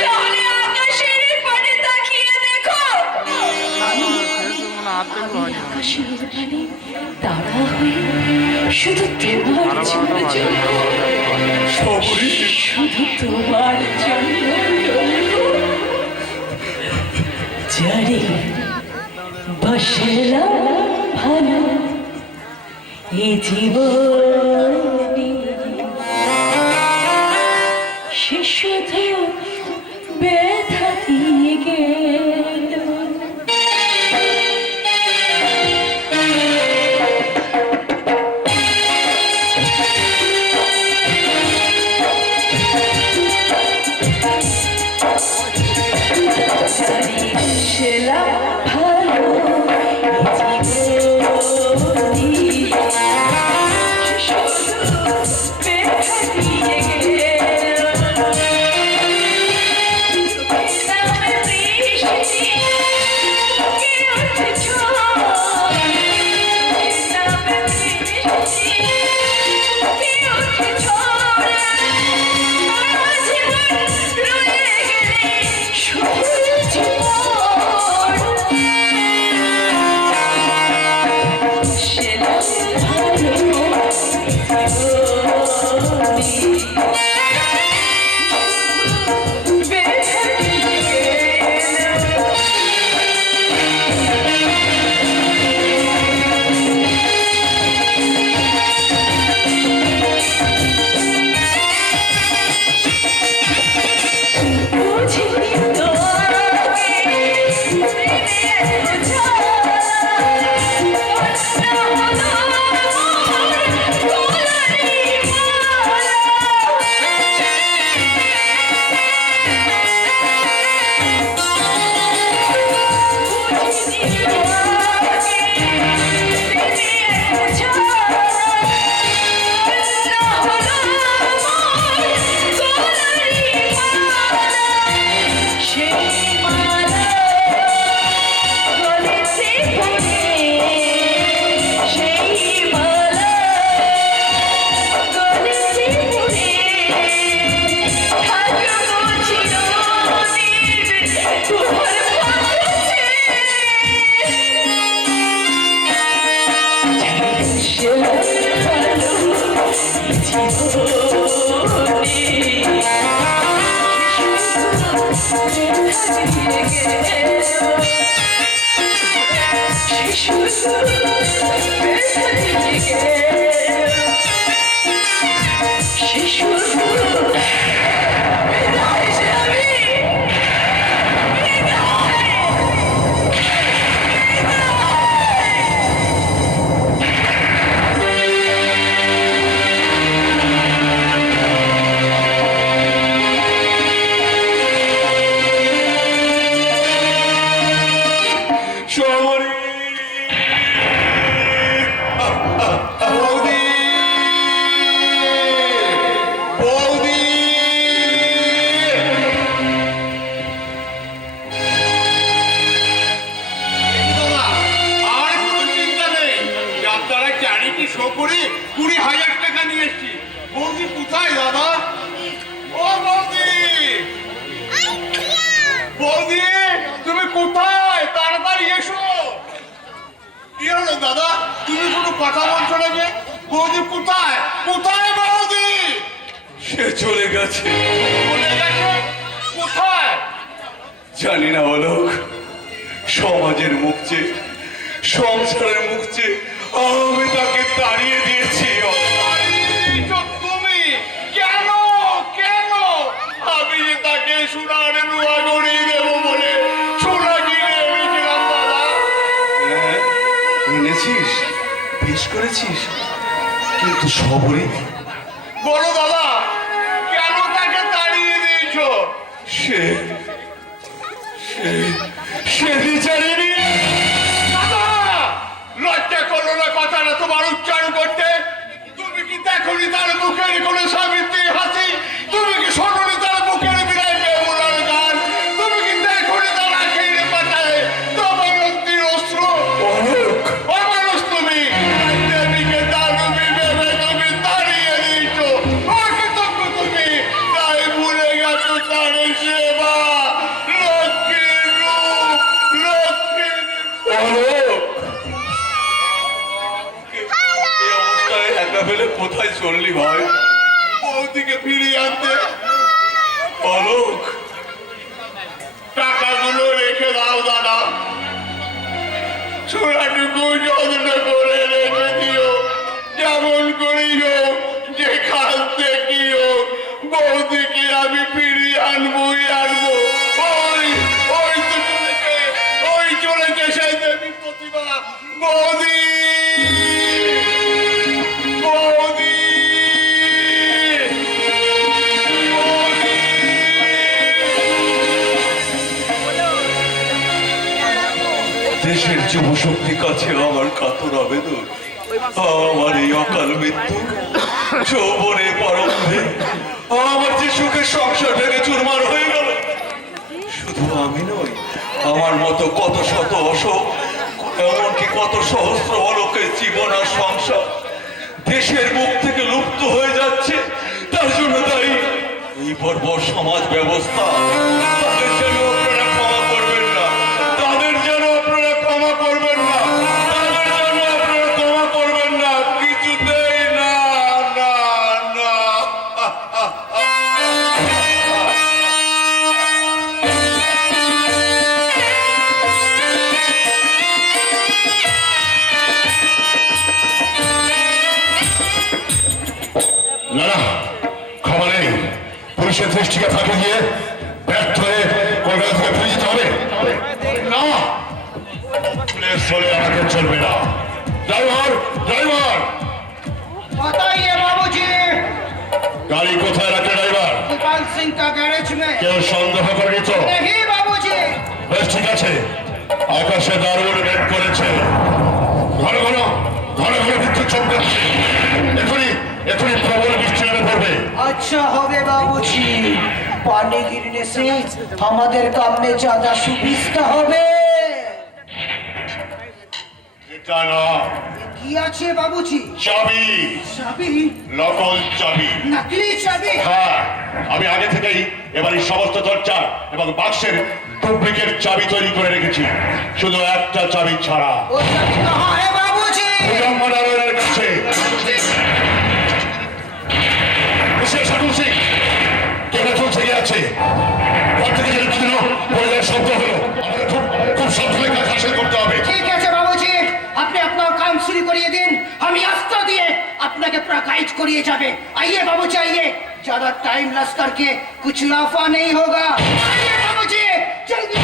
তাহলে আকাশের পানে তাকিয়ে দেখো। আমি আকাশের পানে তারা হয়ে শুধু তোমার জন্য শুধু তোমার জন্য জানি বসলাম ভালো এই জীবনে, সে শুধু ব্যথা দিয়ে গেল। বসলাম ভালো এই জীবনে, বৌদি! বৌদি! দাদা, আর কোনো চিন্তা নেই। যার দ্বারা চ্যারিটি শো করে 20,000 টাকা নিয়ে এসছি। বৌদি কোথায় দাদা? ও বৌদি! বৌদি, তুমি কোথায়? তাড়াতাড়ি এসো। কি হলো দাদা, তুমি কোনো কথা বলছো না যে? বৌদি কোথায়? কোথায় বৌদি? সে চলে গেছে। চলে গেছে? কোথায়? জানি না অলোক, সমাজের মুখ চেয়ে, সংসারের মুখ চেয়ে আমি তাকে তাড়িয়ে দিয়েছি। তাড়িয়ে দিয়েছো তুমি? কেন? কেন? আমি যে তাকে সোনার রুয়া গড়িয়ে দেবো বলে সোনা কিনে এনেছিলাম দাদা। হ্যাঁ, এনেছিস, বেশ করেছিস, কিন্তু সবরই বলো দাদা, কেন তাকে তাড়িয়ে দিয়েছো? সে সে বিচারিনি। দাদা, লজ্জা করলো না কথাটা তোমার উচ্চারণ করতে? তুমি কি দেখোনি তার মুখের কোনো সাবিত্রী হাসি? তুমি কি শোনোনি তার মুখের বিরাট বেহুলার গান? তুমি কি দেখোনি তার আখের পাতায় তবনন্তীর অস্ত্র? অলোক, অমানুষ তুমি! দেবীকে দানবী ভেবে তুমি তাড়িয়ে দিয়েছো। অকৃতজ্ঞ তুমি! তাই ভুলে গেছো তার সেবা, লক্ষ্মীর রূপ, লক্ষ্মীর অলোক, এই অবস্থায় একা ফেলে কোথায় চললি ভাই? বৌদিকে ফিরিয়ে আনতে। অলোক, টাকাগুলো রেখে দাও দাদা, ছোড়াটুকু যত্ন করে রেখে দিও। যেমন করেই হোক, যেখান থেকেই হোক, বৌদিকে আমি ফিরিয়ে আনবোই আনবো। ওই ওই তো চলেছে, ওই চলেছে সেই দেবী প্রতিভা। বৌদি! বৌদি! দেশের যুবশক্তির কাছে আমার কাতর আবেদন, আমার এই অকাল মৃত্যু, যৌবনে প্রারম্ভে আমার যে সুখের সংসার ভেঙে চুরমার হয়ে গেল, শুধু আমি নই, আমার মতো কত শত অশোক, এমনকি কত সহস্র অলোকের জীবন আর সংসার দেশের মুখ থেকে লুপ্ত হয়ে যাচ্ছে। তার জন্য দায়ী এই বর্বর সমাজ ব্যবস্থা। তাদের যেন আপনারা ক্ষমা করবেন না, তাদের যেন আপনারা ক্ষমা করবেন না, তাদের যেন আপনারা ক্ষমা করবেন না, কিছুতেই না, না, না। না না, ক্ষমা নেই। পুলিশের দৃষ্টিকে ফাঁকি দিয়ে ব্যর্থ হয়ে কলকাতা থেকে ফিরে যেতে হবে। না, পুলিশ চলে আমাকে চলবে না। Driver, driver! बताइए बाबूजी। গাড়ি কোথায় রাখে ড্রাইভার? गोपाल सिंह का गैरेज में। কেউ সন্দেহ করেনি তো? नहीं बाबूजी। বেশ, ঠিক আছে। আকাশে দারুণ মেঘ করেছে, ঘন ঘন ঘন ঘন বিদ্যুৎ চমকাচ্ছে। এখনই এখনই প্রবল বৃষ্টি নেমে পড়বে। अच्छा होगे बाबूजी, पानी गिरने से हमारे काम में ज्यादा सुविधा होगे। এটা না, কি আছে বাবুজি? চাবি, চাবি? নকল চাবি। নকলি চাবি? হ্যাঁ, আমি আগে থেকেই এবার এই সমস্ত দরজা এবং বাক্সের ডুপ্লিকেট চাবি তৈরি করে রেখেছি, শুধু একটা চাবি ছাড়া। वो चाबी कहाँ है बाबूजी? নারায়ণের কাছে। মিস্টার শাকুল সিং, কেনা চলছে গিয়ে ঘর থেকে যেন কিছু পরিবার শব্দ হলো। আমাদের খুব খুব সাবধানে কাজ হাসিল করতে হবে। ঠিক আছে বাবুজি, আপনি गाइड करिए जाबे। आइए बाबूजी आइए, ज्यादा टाइम लॉस करके कुछ लाफा नहीं होगा। आइए बाबूजी जल्दी।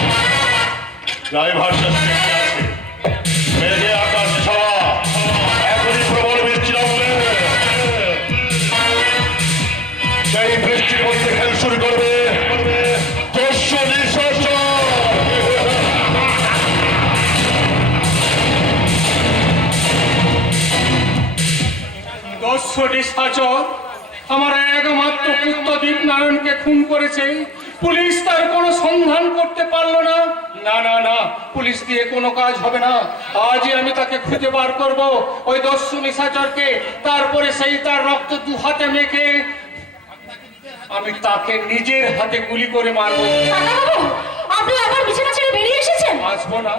ড্রাইভার শাস্তি আছে, মেঘে আকাশ ছাওয়া, এখনই প্রবল বৃষ্টি নামবে। সেই বৃষ্টির মধ্যে খেল শুরু করবে দস্যু নিশাচর। দস্যু নিশাচর আমার একমাত্র পুত্র দীপনারায়ণকে খুন করেছে। পুলিশ তার কোনো সন্ধান করতে পারলো না। না না না, পুলিশ দিয়ে কোনো কাজ হবে না। আজই আমি তাকে খুঁজে বার করব, ওই দস্যু নিশাচরকে। তারপরে সেই তার রক্ত দু হাতে মেখে আমি তাকে নিজের হাতে গুলি করে মারবো। কাকাবাবু, আপনি আবার বিছানা ছেড়ে বেরিয়ে এসেছেন? আসবো না?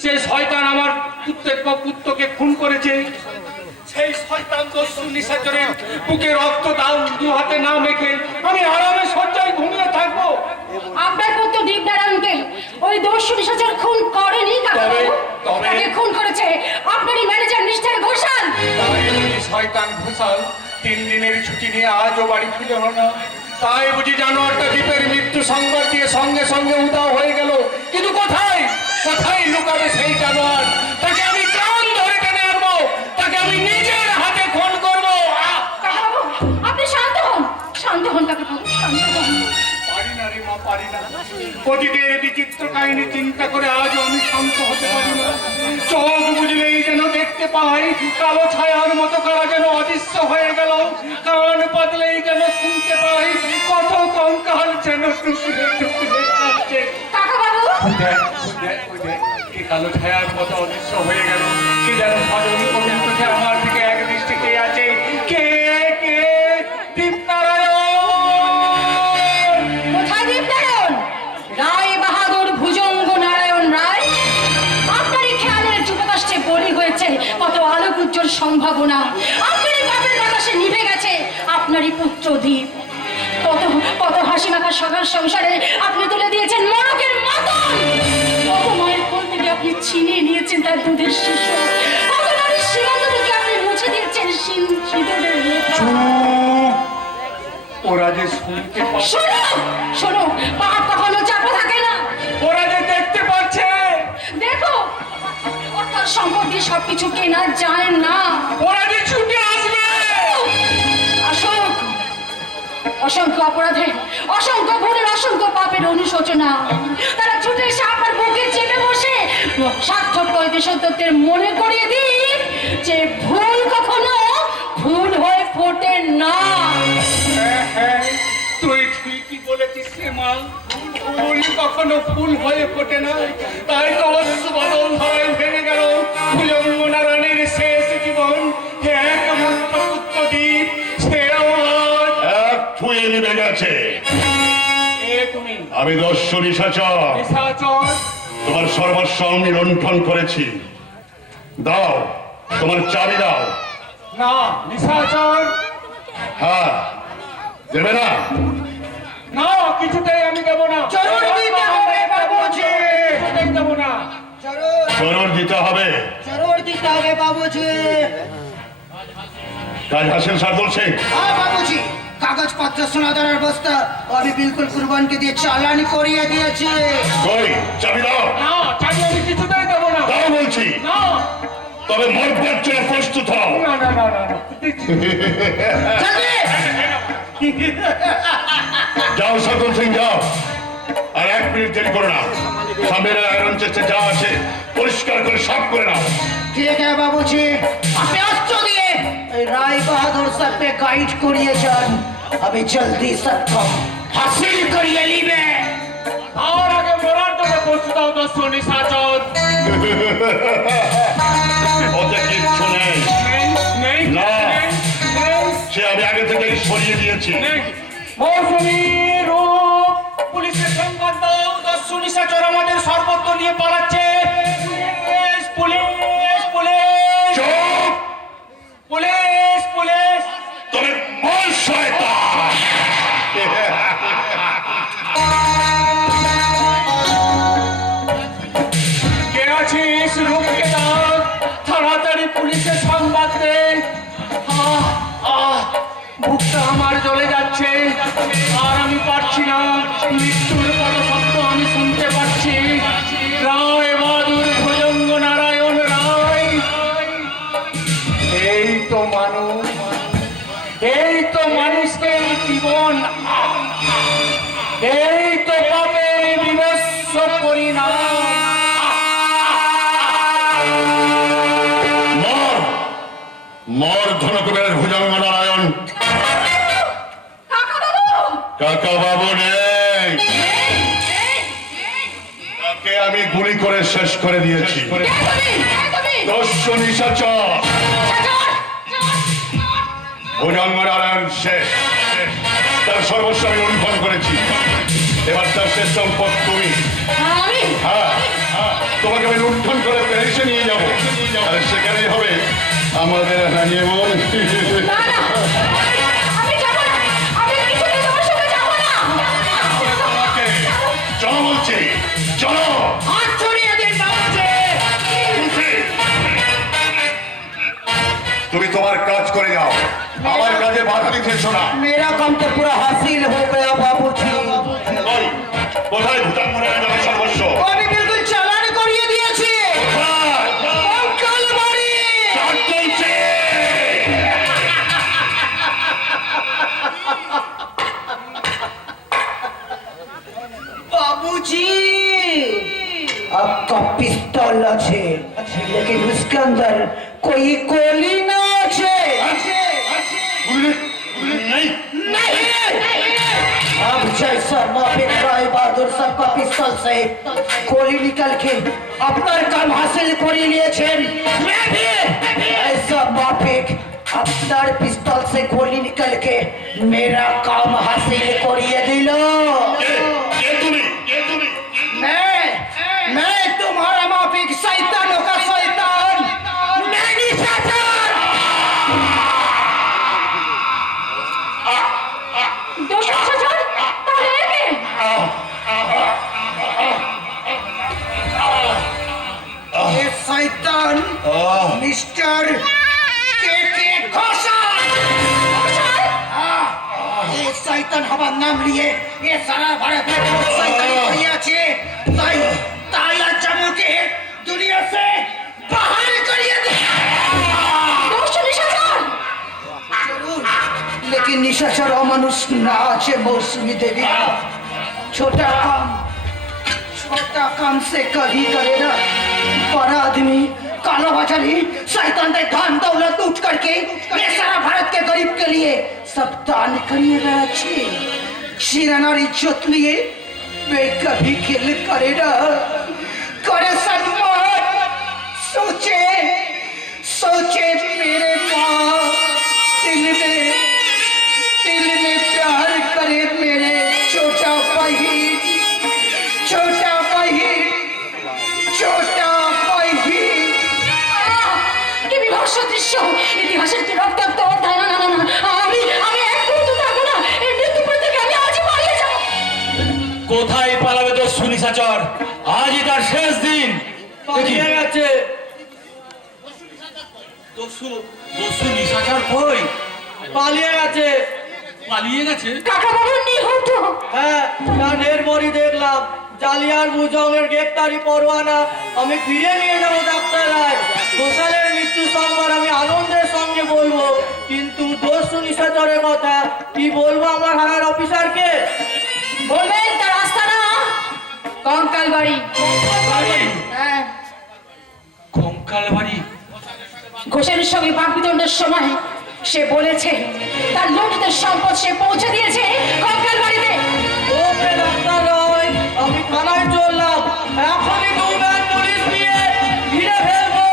সে শয়তান আমার পুত্রকে খুন করেছে। সেই শয়তান দস্যু নিশাচরের বুকে রক্ত দাও দু হাতে না মেখে আমি আরামে শয্যায় ঘুমিয়ে থাকবো। আপনার পুত্র দীপনারায়ণকে ওই দস্যু নিশাচর খুন করেনি কাকাবাবু, তবে- তাকে খুন করেছে আপনারই ম্যানেজার মিস্টার ঘোষাল। তাই বুঝি শয়তান ঘোষাল 3 দিনের ছুটি নিয়ে আজও বাড়ি ফিরে হলো না? তাই বুঝি জানোয়ারটা দ্বীপের মৃত্যু সংবাদ দিয়ে সঙ্গে সঙ্গে উধাও হয়ে গেল? কিন্তু কোথায় কোথায় লুকাবে সেই জানোয়ার? তাকে আমি প্রাণ ধরে টেনে আনবো, তাকে আমি নিজের হাতে খুন করবো। কাকাবাবু, আপনি শান্ত হন কাকাবাবু, শান্ত হন। পারি না রে মা, পারি না। অতীতের বিচিত্র কাহিনী চিন্তা করে আজও আমি শান্ত হতে পারি না। চোখ বুঝলেই যেন দেখতে পাই কালো ছায়ার মতো কারা যেন অদৃশ্য হয়ে গেল। কান পাতলেই যেন শুনতে পাই কত কঙ্কাল যেন টুকরে টুকরে কাঁদছে। কাকাবাবু, ওই দেখ, ওই দেখ, কি কালো ছায়ার মতো অদৃশ্য হয়ে গেল। কি যেন ভজন কবির চোখে আমার দিকে এক দৃষ্টি চেয়ে আছে। কে কে? দীপনারায়ণ! কোথায় দীপনারায়ণ? রায় বাহাদুর ভুজঙ্গ নারায়ণ রায়, আপনারই খেয়ালের যুবকাষ্টে বলি হয়েছে কত আলোক উজ্জ্বল সম্ভাবনা। আপনারই পাপের বাতাসে নিভে গেছে আপনারই পুত্র দীপ। কত কত হাসি মাখা সকাল সংসারে আপনি তুলে দিয়েছেন মরকের মতন। কত মায়ের কোল থেকে আপনি ছিনিয়ে নিয়েছেন তার দুধের শিশু। কত নারীর সীমান্ত থেকে আপনি মুছে দিয়েছেন সিঁদুরের রেখা। ওরা যে শুনতে পাচ্ছে, শোনো শোনো, পাপ কখনো চাপা থাকে না। ওরা যে দেখতে পাচ্ছে, দেখো, অর্থাৎ সম্পত্তি সবকিছু কেনা যায় না। ওরা যে ছুটে আসবে। অসংখ্য অপরাধের, অসংখ্য ভুলের, অসংখ্য পাপের অনুশোচনা তারা ছুটে এসে আপনার বুকে চেপে বসে সার্থক কয়েদি সত্যত্বের মনে করিয়ে দিন যে ভুল কখনো ভুল হয়ে ফোটে না। হ্যাঁ, তুই ঠিকই বলেছিস রে মা, ফুল কখনো ফুল হয়ে ফোটে না। তাই তো অশ্রু বদল ধরায় ভেঙে গেল ভুজঙ্গ নারায়ণের শেষ জীবন। একমাত্র পুত্র দ্বীপ, সেও আজ এক ছুঁয়ে নিভে গেছে। তুমি আমি দস্যু নিশাচর, নিশাচর। তোমার সর্বস্ব আমি লুণ্ঠন করেছি। দাও তোমার চাবি দাও। না নিশাচর, হ্যাঁ, দেবে না? না, কিছুতেই আমি দেবো না। জরুর দিতে হবে বাবুজি। কিছুতেই দেবো না। জরুর দিতে হবে। जरूर दिता है बाबूजी। কাজ হাসিল সারদুল সিং। हाँ बाबूजी, कागज पत्र सोनादार बस्ता अभी बिल्कुल कुर्बान के दिए चालान करिए दिएছে। কই চাবি দাও। না, চাবি আমি কিছুতেই দেবো না। দাও বলছি। না তবে মরবার জন্য প্রস্তুত হও। না না না না না। जल्दी যাও সারদুল সিং যাও। আর 1 মিনিট দেরি করো না। সামনের আয়রন চেষ্টা যা আছে পরিষ্কার করে সাফ করে নাও। ठीक है बाबूजी, अपने अस्त्र दिए राय बहादुर सब पे गाइड करिए जान। अभी जल्दी सबको हासिल करिए लीबे। আর আগে মরার জন্য প্রস্তুত হও দস্যু নিশাচর। ওতে কিচ্ছু নেই। নেই নেই না। নেই, নেই, সে আমি আগে থেকেই সরিয়ে দিয়েছি। নেই। মৌসুমী রূপ, পুলিশের সংবাদ দাও দস্যু নিশাচর আমাদের সর্বত্র নিয়ে পালাচ্ছে। পুলিশ পুলিশ পুলিশ চুপ! Police police. তবে বল শয়তান! কে আছিস রূপকে ডাক, তাড়াতাড়ি পুলিশের সংবাদ দে। বুকটা আমার জ্বলে যাচ্ছে আর আমি পারছি না, মৃত্যুর পদশব্দ আমি শুনতে পাচ্ছি। রায় বাহাদুর ভুজঙ্গ নারায়ণ রায়, এই তো মানুষ, এই তো মানুষকে জীবন, এই তো পাপের বিভৎস পরিণাম। মর ধনকুবের ভুজঙ্গ নারায়ণ। কাকা বাবু নেই, তাকে আমি গুলি করে শেষ করে দিয়েছি। দস্যু নিশাচর ভুজঙ্গ নারায়ণ শেষ, তার সর্বস্ব আমি লুণ্ঠন করেছি। এবার তার শেষ সম্পদ তুমি। হ্যাঁ, তোমাকে আমি লুণ্ঠন করে প্যারিসে নিয়ে যাবো, আর সেখানেই হবে আমাদের হানিমুন। চলো বলছি, চলো। তুমি তোমার কাজ করে যাও, আমার কাজে বাধা দিতে এসো না। मेरा काम तो पूरा हासिल हो गया बाबूजी। ওই, কোথায় ভুটান মনে হয় সর্বস্ব? আমি বিলকুল চালান করিয়ে দিয়েছি। কোথায়? কালবাড়ি। কাজ চলছে। बाबूजी, आपका पिस्तौल अच्छे, लेकिन उसके अंदर कोई गोली ना अच्छे। नहीं, अब जैसा माफिक राय बहादुर सबका पिस्तौल से गोली निकल के अपना काम हासिल कर लिएছেন, मैं भी ऐसा माफिक अपना पिस्तौल से गोली निकल के मेरा काम हासिल करिए दिलो। ये तुम्ही मैं तुम्हारा माफिक शैतानों का शैतान, मैं निशाचर। ये शैतान मिस्टर के घोषण। ये शैतान हमार नाम लिए ये सारा भारत में बहुत शैतानी भैया छे, ताई ताया चमके दुनिया से बाहर करिए दे। जरूर, लेकिन निशाचर अमानुष ना আছে मौसमी देवी। छोटा काम से कभी करे ना, बड़ा आदमी काला बाजारी शैतान दे धन दौलत लूट करके ये सारा भारत के गरीब के लिए सब दान करिए अच्छे शिरानार इज्जत लिए वे कभी खेल करे ना, करे सम्मान। सोचे मेरे माँ दिल में प्यार करे मेरे छोटा बहिन। কি বিভৎস দৃশ্য! ইতিহাসের কি রক্তাক্ত অধ্যায়! না, আমি এক মুহূর্ত থাকবো না। এই মৃত্যুপুর থেকে আমি আজই পালিয়ে যাবো। কোথায় পালাবে দস্যু নিশাচর? আজই তার শেষ দিন। পালিয়ে গেছে। দস্যু নিশাচর কই? পালিয়ে গেছে। পালিয়ে গেছে? কাকা বাবুর নিহত। হ্যাঁ, কানের পরই দেখলাম জালিয়ার ভুজঙ্গের গ্রেপ্তারি পরোয়ানা আমি ফিরে নিয়ে যাবো ডাক্তার রায়। ঘোষালের মৃত্যু সংবাদ আমি আনন্দের সঙ্গে বলবো, কিন্তু দস্যু নিশাচরের কথা কি বলবো আমার হায়ার অফিসারকে? বলবেন তার আস্তানা কঙ্কাল বাড়ি। হ্যাঁ, কঙ্কাল বাড়ি। ঘোষের সঙ্গে বাকবিতণ্ডের সময় সে বলেছে তার লুণ্ঠিত সম্পদ সে পৌঁছে দিয়েছে কঙ্কাল বাড়িতে। ওকে ডাক্তার রায়, আমি থানায় চললাম, এখনই গৌরব পুলিশ দিয়ে ঘিরে ফেলবো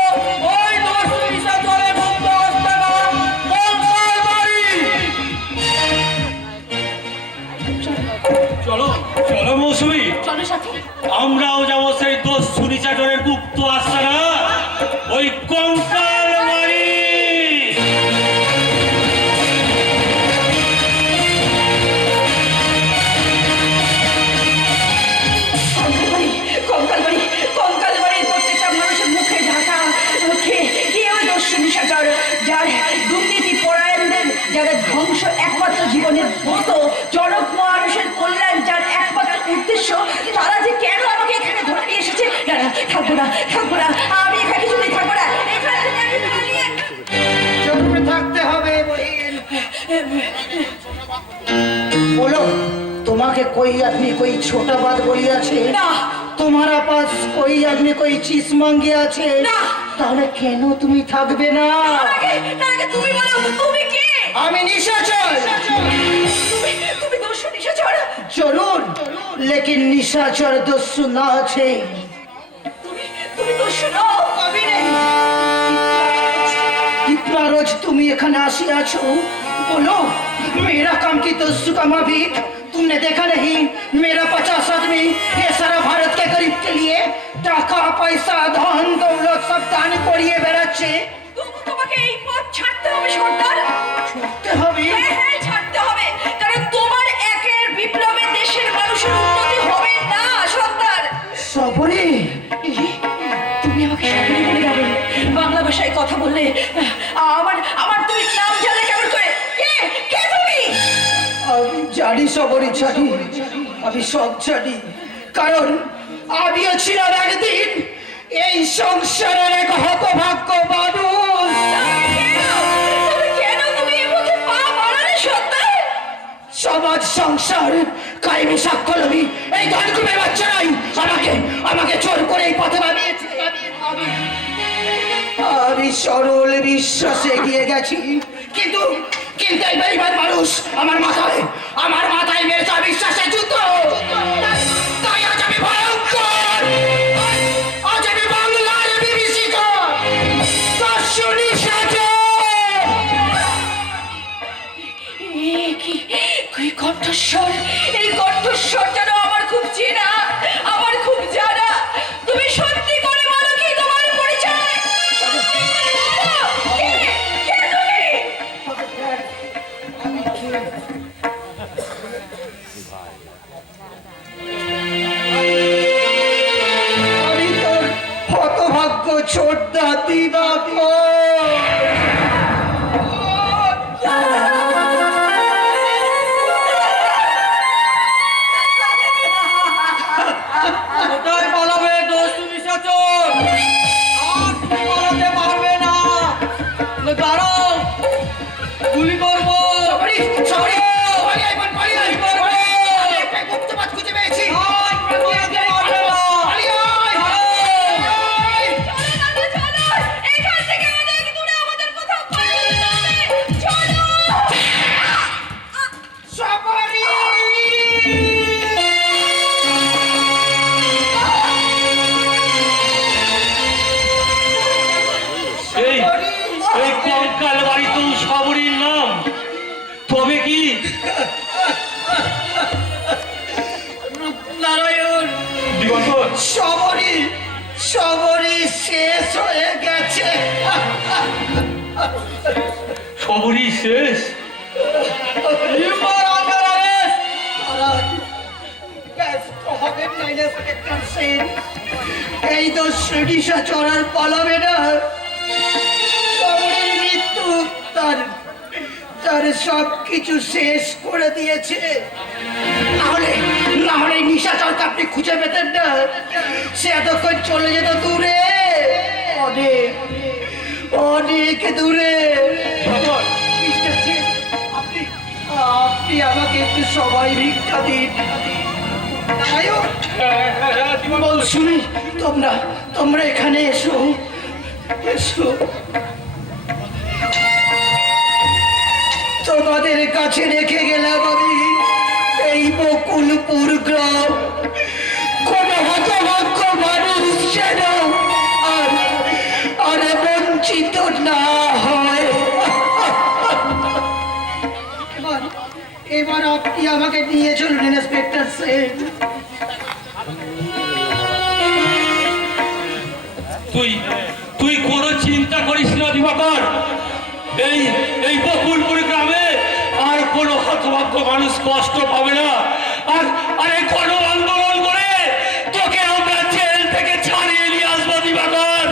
ওই দস্যু নিশাচরের গুপ্ত আস্তানা কঙ্কাল বাড়ি। চলো মৌসুমী, চলো সাথে। আমরাও যাবো সেই দস্যু নিশাচরের গুপ্ত আস্তানা, ওই কঙ্কাল বাড়ি। কঙ্কাল বাড়ির প্রত্যেকটা মানুষের মুখে ঢাকা কে ওই দস্যু নিশাচর যার দুর্নীতি পরায়ণদের যাদের ধ্বংস এক থাকবো না, থাকবো না, আমি এখানে কিছুতেই থাকবো না, এখান থেকে আমি পালিয়ে চুপ থাকতে হবে বহিন। बोलो तुम्हारे कोई आदमी कोई छोटा बात बोली আছে না। तुम्हारा पास कोई आदमी कोई चीज मांगे আছে না। তাহলে কেন তুমি থাকবে না? তার আগে তুমি বলো তুমি কে? আমি নিশাচর। তুমি দস্যু নিশাচর? জরুর, लेकिन নিশাচর দস্যু না আছে। তুমি দস্যু নও। কবি নেই। इतना रोज तुम এখানে আসি আছো, बोलो मेरा काम की दस्यु का माफिक तुमने देखा नहीं? मेरा 50 आदमी ये सारा भारत के गरीब के लिए টাকা পয়সা ধন দৌলত সব দান করিয়ে বেড়াচ্ছে। তোমাকে এই পথ ছাড়তে হবে সর্দার। ছুটতে হবে। হ্যাঁ হ্যাঁ ছাড়তে হবে, কারণ তোমার একের বিপ্লবে দেশের মানুষের উন্নতি হবে না সর্দার। সবরি তুমি আমাকে সবরি বলে যাবে, বাংলা ভাষায় কথা বললে আমার আমার তুমি নাম জানলে কেমন করে? কে কে তুমি? আমি জানি সবরি জানি, আমি সব জানি, কারণ আমিও ছিলাম একদিন এই সংসারের এক হতভাগ্য মানুষ। কেন তুমি এই পথে পা বাড়ালে সর্দার? সমাজ সংসার কায়েমি সাক্ষরবি এই গানকুমের বাচ্চারাই আমাকে আমাকে জোর করে এই পথে নামিয়েছে। আমি সরল বিশ্বাসে গিয়ে গেছি, কিন্তু কিন্তু এই বেইমান মানুষ আমার মাথায় মেরেছে বিশ্বাসের যুদ্ধ। তাই আজ আমি ভয়ঙ্কর, আজ আমি বাংলার বিভীষিত দস্যু নিশাচর। এই কণ্ঠস্বর, এই কণ্ঠস্বর যেন আমার খুব চেনা, আমার খুব জানা। তুমি সত্যি করে বলো কি তোমার পরিচয়? কে? কে তুমি? আমি তোর হতভাগ্য ছোটদা দিবাকর। কোথায় পালাবে দস্যু নিশাচর? আর তুমি পালাতে পারবে না। দাঁড়াও, গুলি করবো। সবরি, সবরি, পালিয়ে আয়, পালিয়ে আয়, পালিয়ে আয়। আমি একটা গুপ্তবাদ খুঁজে পেয়েছি। আর পালাতে পারবে না। পালিয়ে আয়। চলো দাদা, চলো। এখান থেকে অনেক দূরে আমাদের কোথাও পালিয়ে যেতে হবে। চলো। সবরি! এই এই কঙ্কাল বাড়ি তো সবরীর নাম, তবে কি নারায়ণ, দিবাকর? সবরি, সবরি শেষ হয়ে গেছে। সবরই শেষ? এই তো শ্রেণীশা চড়ার পালাবে না। সবরের মৃত্যু তার তার সবকিছু শেষ করে দিয়েছে। না হলে নিশাচরকে আপনি খুঁজে পেতেন না। সে এতক্ষণ চলে যেত দূরে, অনেক অনেক দূরে। মিস্টার সেন, আপনি আমাকে একটু সবাই ভিক্ষা দিন। বল শুনি, তোমরা এখানে এসো, এসো। তোমাদের কাছে রেখে গেলাম আমি এই বকুলপুর গ্রাম। কোন হতভাগ্য মানুষ যেন আর বঞ্চিত না হয়। এবার আপনি আমাকে নিয়ে চলুন ইন্সপেক্টর সেন। তুই কোনো চিন্তা করিস না দিবাকর, এই বকুলপুর গ্রামে আর কোনো হতভাগ্য মানুষ কষ্ট পাবে না। আর এই কোনো আন্দোলন করে তোকে আমরা জেল থেকে ছাড়িয়ে নিয়ে আসবো দিবাকর,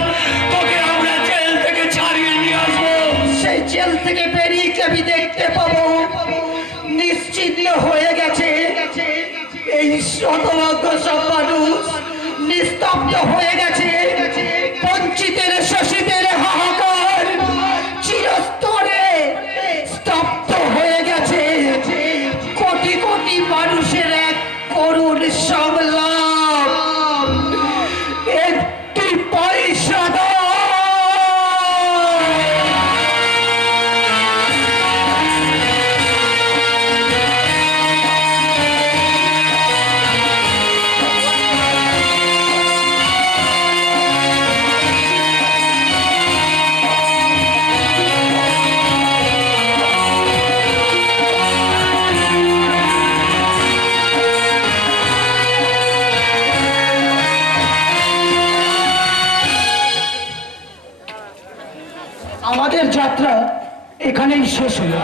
তোকে আমরা জেল থেকে ছাড়িয়ে নিয়ে আসবো। সেই জেল থেকে বেরিয়ে আমি দেখতে পাবো নিশ্চিত হয়ে গেছে এই শতভাগ্য সব মানুষ নিস্তব্ধ হয়ে গেছে। আমাদের যাত্রা এখানেই শেষ হলো।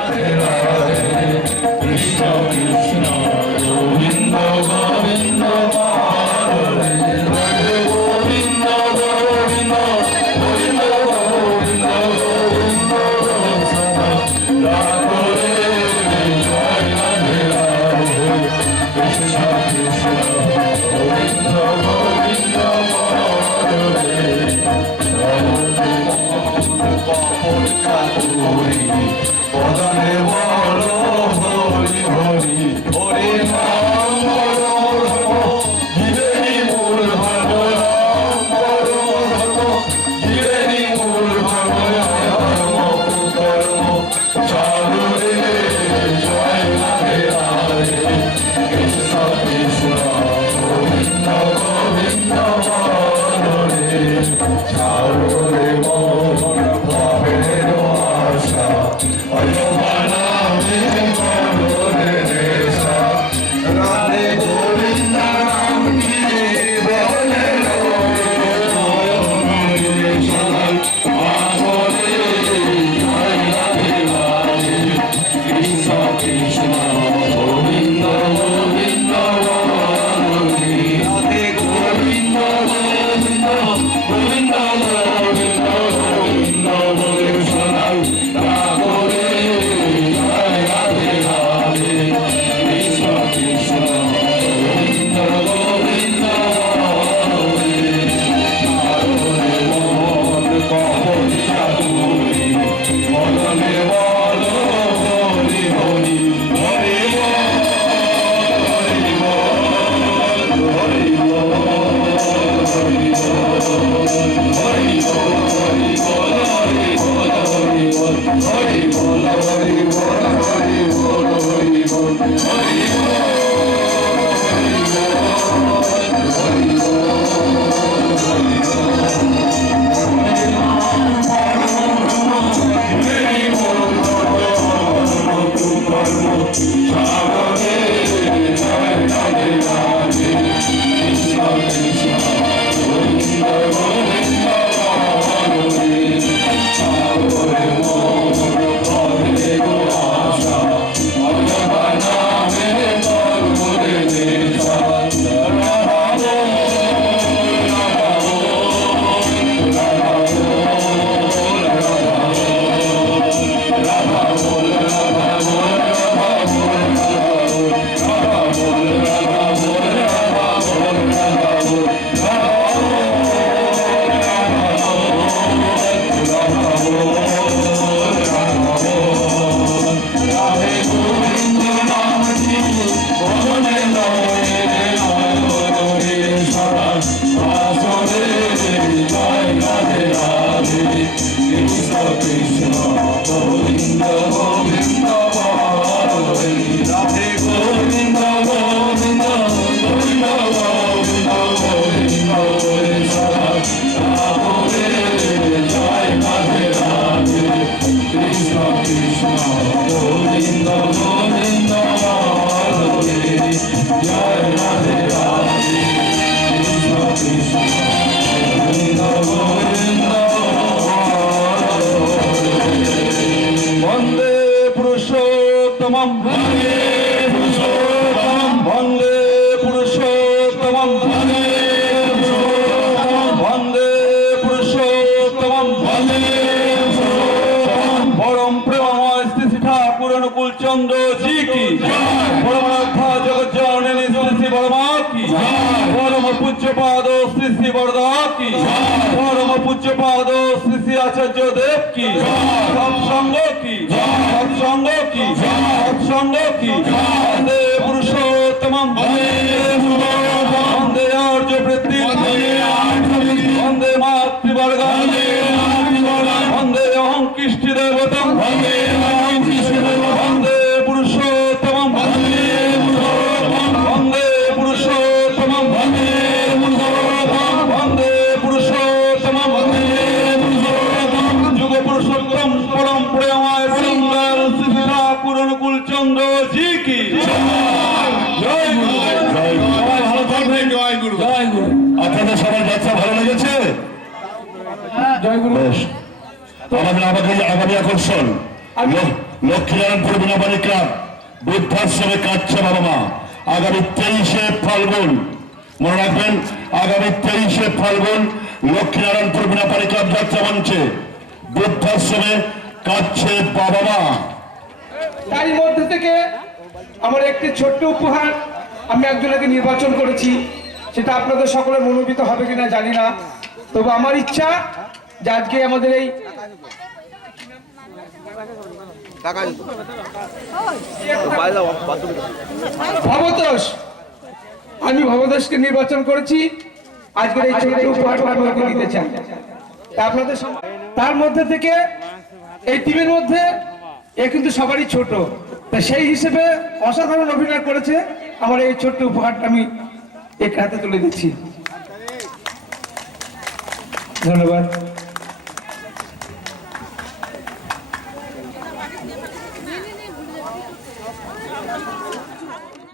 चंद्र जी की परमात्मा जगत जननी श्री श्री वर्मा की परम पूज्य पाद श्री श्री वरदा की परम पूज्य पाद श्री श्री आचार्य देव की सत्संग की वंदे पुरुषोत्तम वंदे आर्य वृत्ति वंदे मातृवर्ग वंदे अहं कृष्टि देवतम वंदे पुरुषोत्तम वंदे पुरुषोत्तम वंदे पुरुषोत्तम जुग पुरुषोत्तम परम प्रेमाय सुंदर श्री ठाकुर अनुकूल चंद्र जी की जय गुरु। ভালো থাকবেন। জয় গুরু। জয় গুরু। আপনাদের সবার যাত্রা ভালো লেগেছে? জয় গুরু। আমাদের আগামী আকর্ষণ লক্ষ্মীনারায়ণপুর বিনাপানি ক্লাব বৃদ্ধাশ্রমে কাঁদছে বাবা মা। আগামী 23শে ফাল্গুন, মনে রাখবেন, আগামী 23শে ফাল্গুন লক্ষ্মীনারায়ণপুর বিনাপানি ক্লাব যাত্রা মঞ্চে বৃদ্ধাশ্রমে কাঁদছে বাবা মা। তারই মধ্যে থেকে আমার একটি ছোট্ট উপহার আমি একজনকে নির্বাচন করেছি, সেটা আপনাদের সকলের মনোনীত হবে কিনা জানি না, তবে আমার ইচ্ছা যে আজকে আমাদের এই ভবতোষ, আমি ভবতোষকে নির্বাচন করেছি, আজকের এই ছোট্ট উপহারটা আমি ওকে দিতে চাই। তা আপনাদের তার মধ্যে থেকে এই টিমের মধ্যে এ কিন্তু সবারই ছোট, তা সেই হিসেবে অসাধারণ অভিনয় করেছে। আমার এই ছোট্ট উপহারটা আমি এক হাতে তুলে দিচ্ছি। ধন্যবাদ।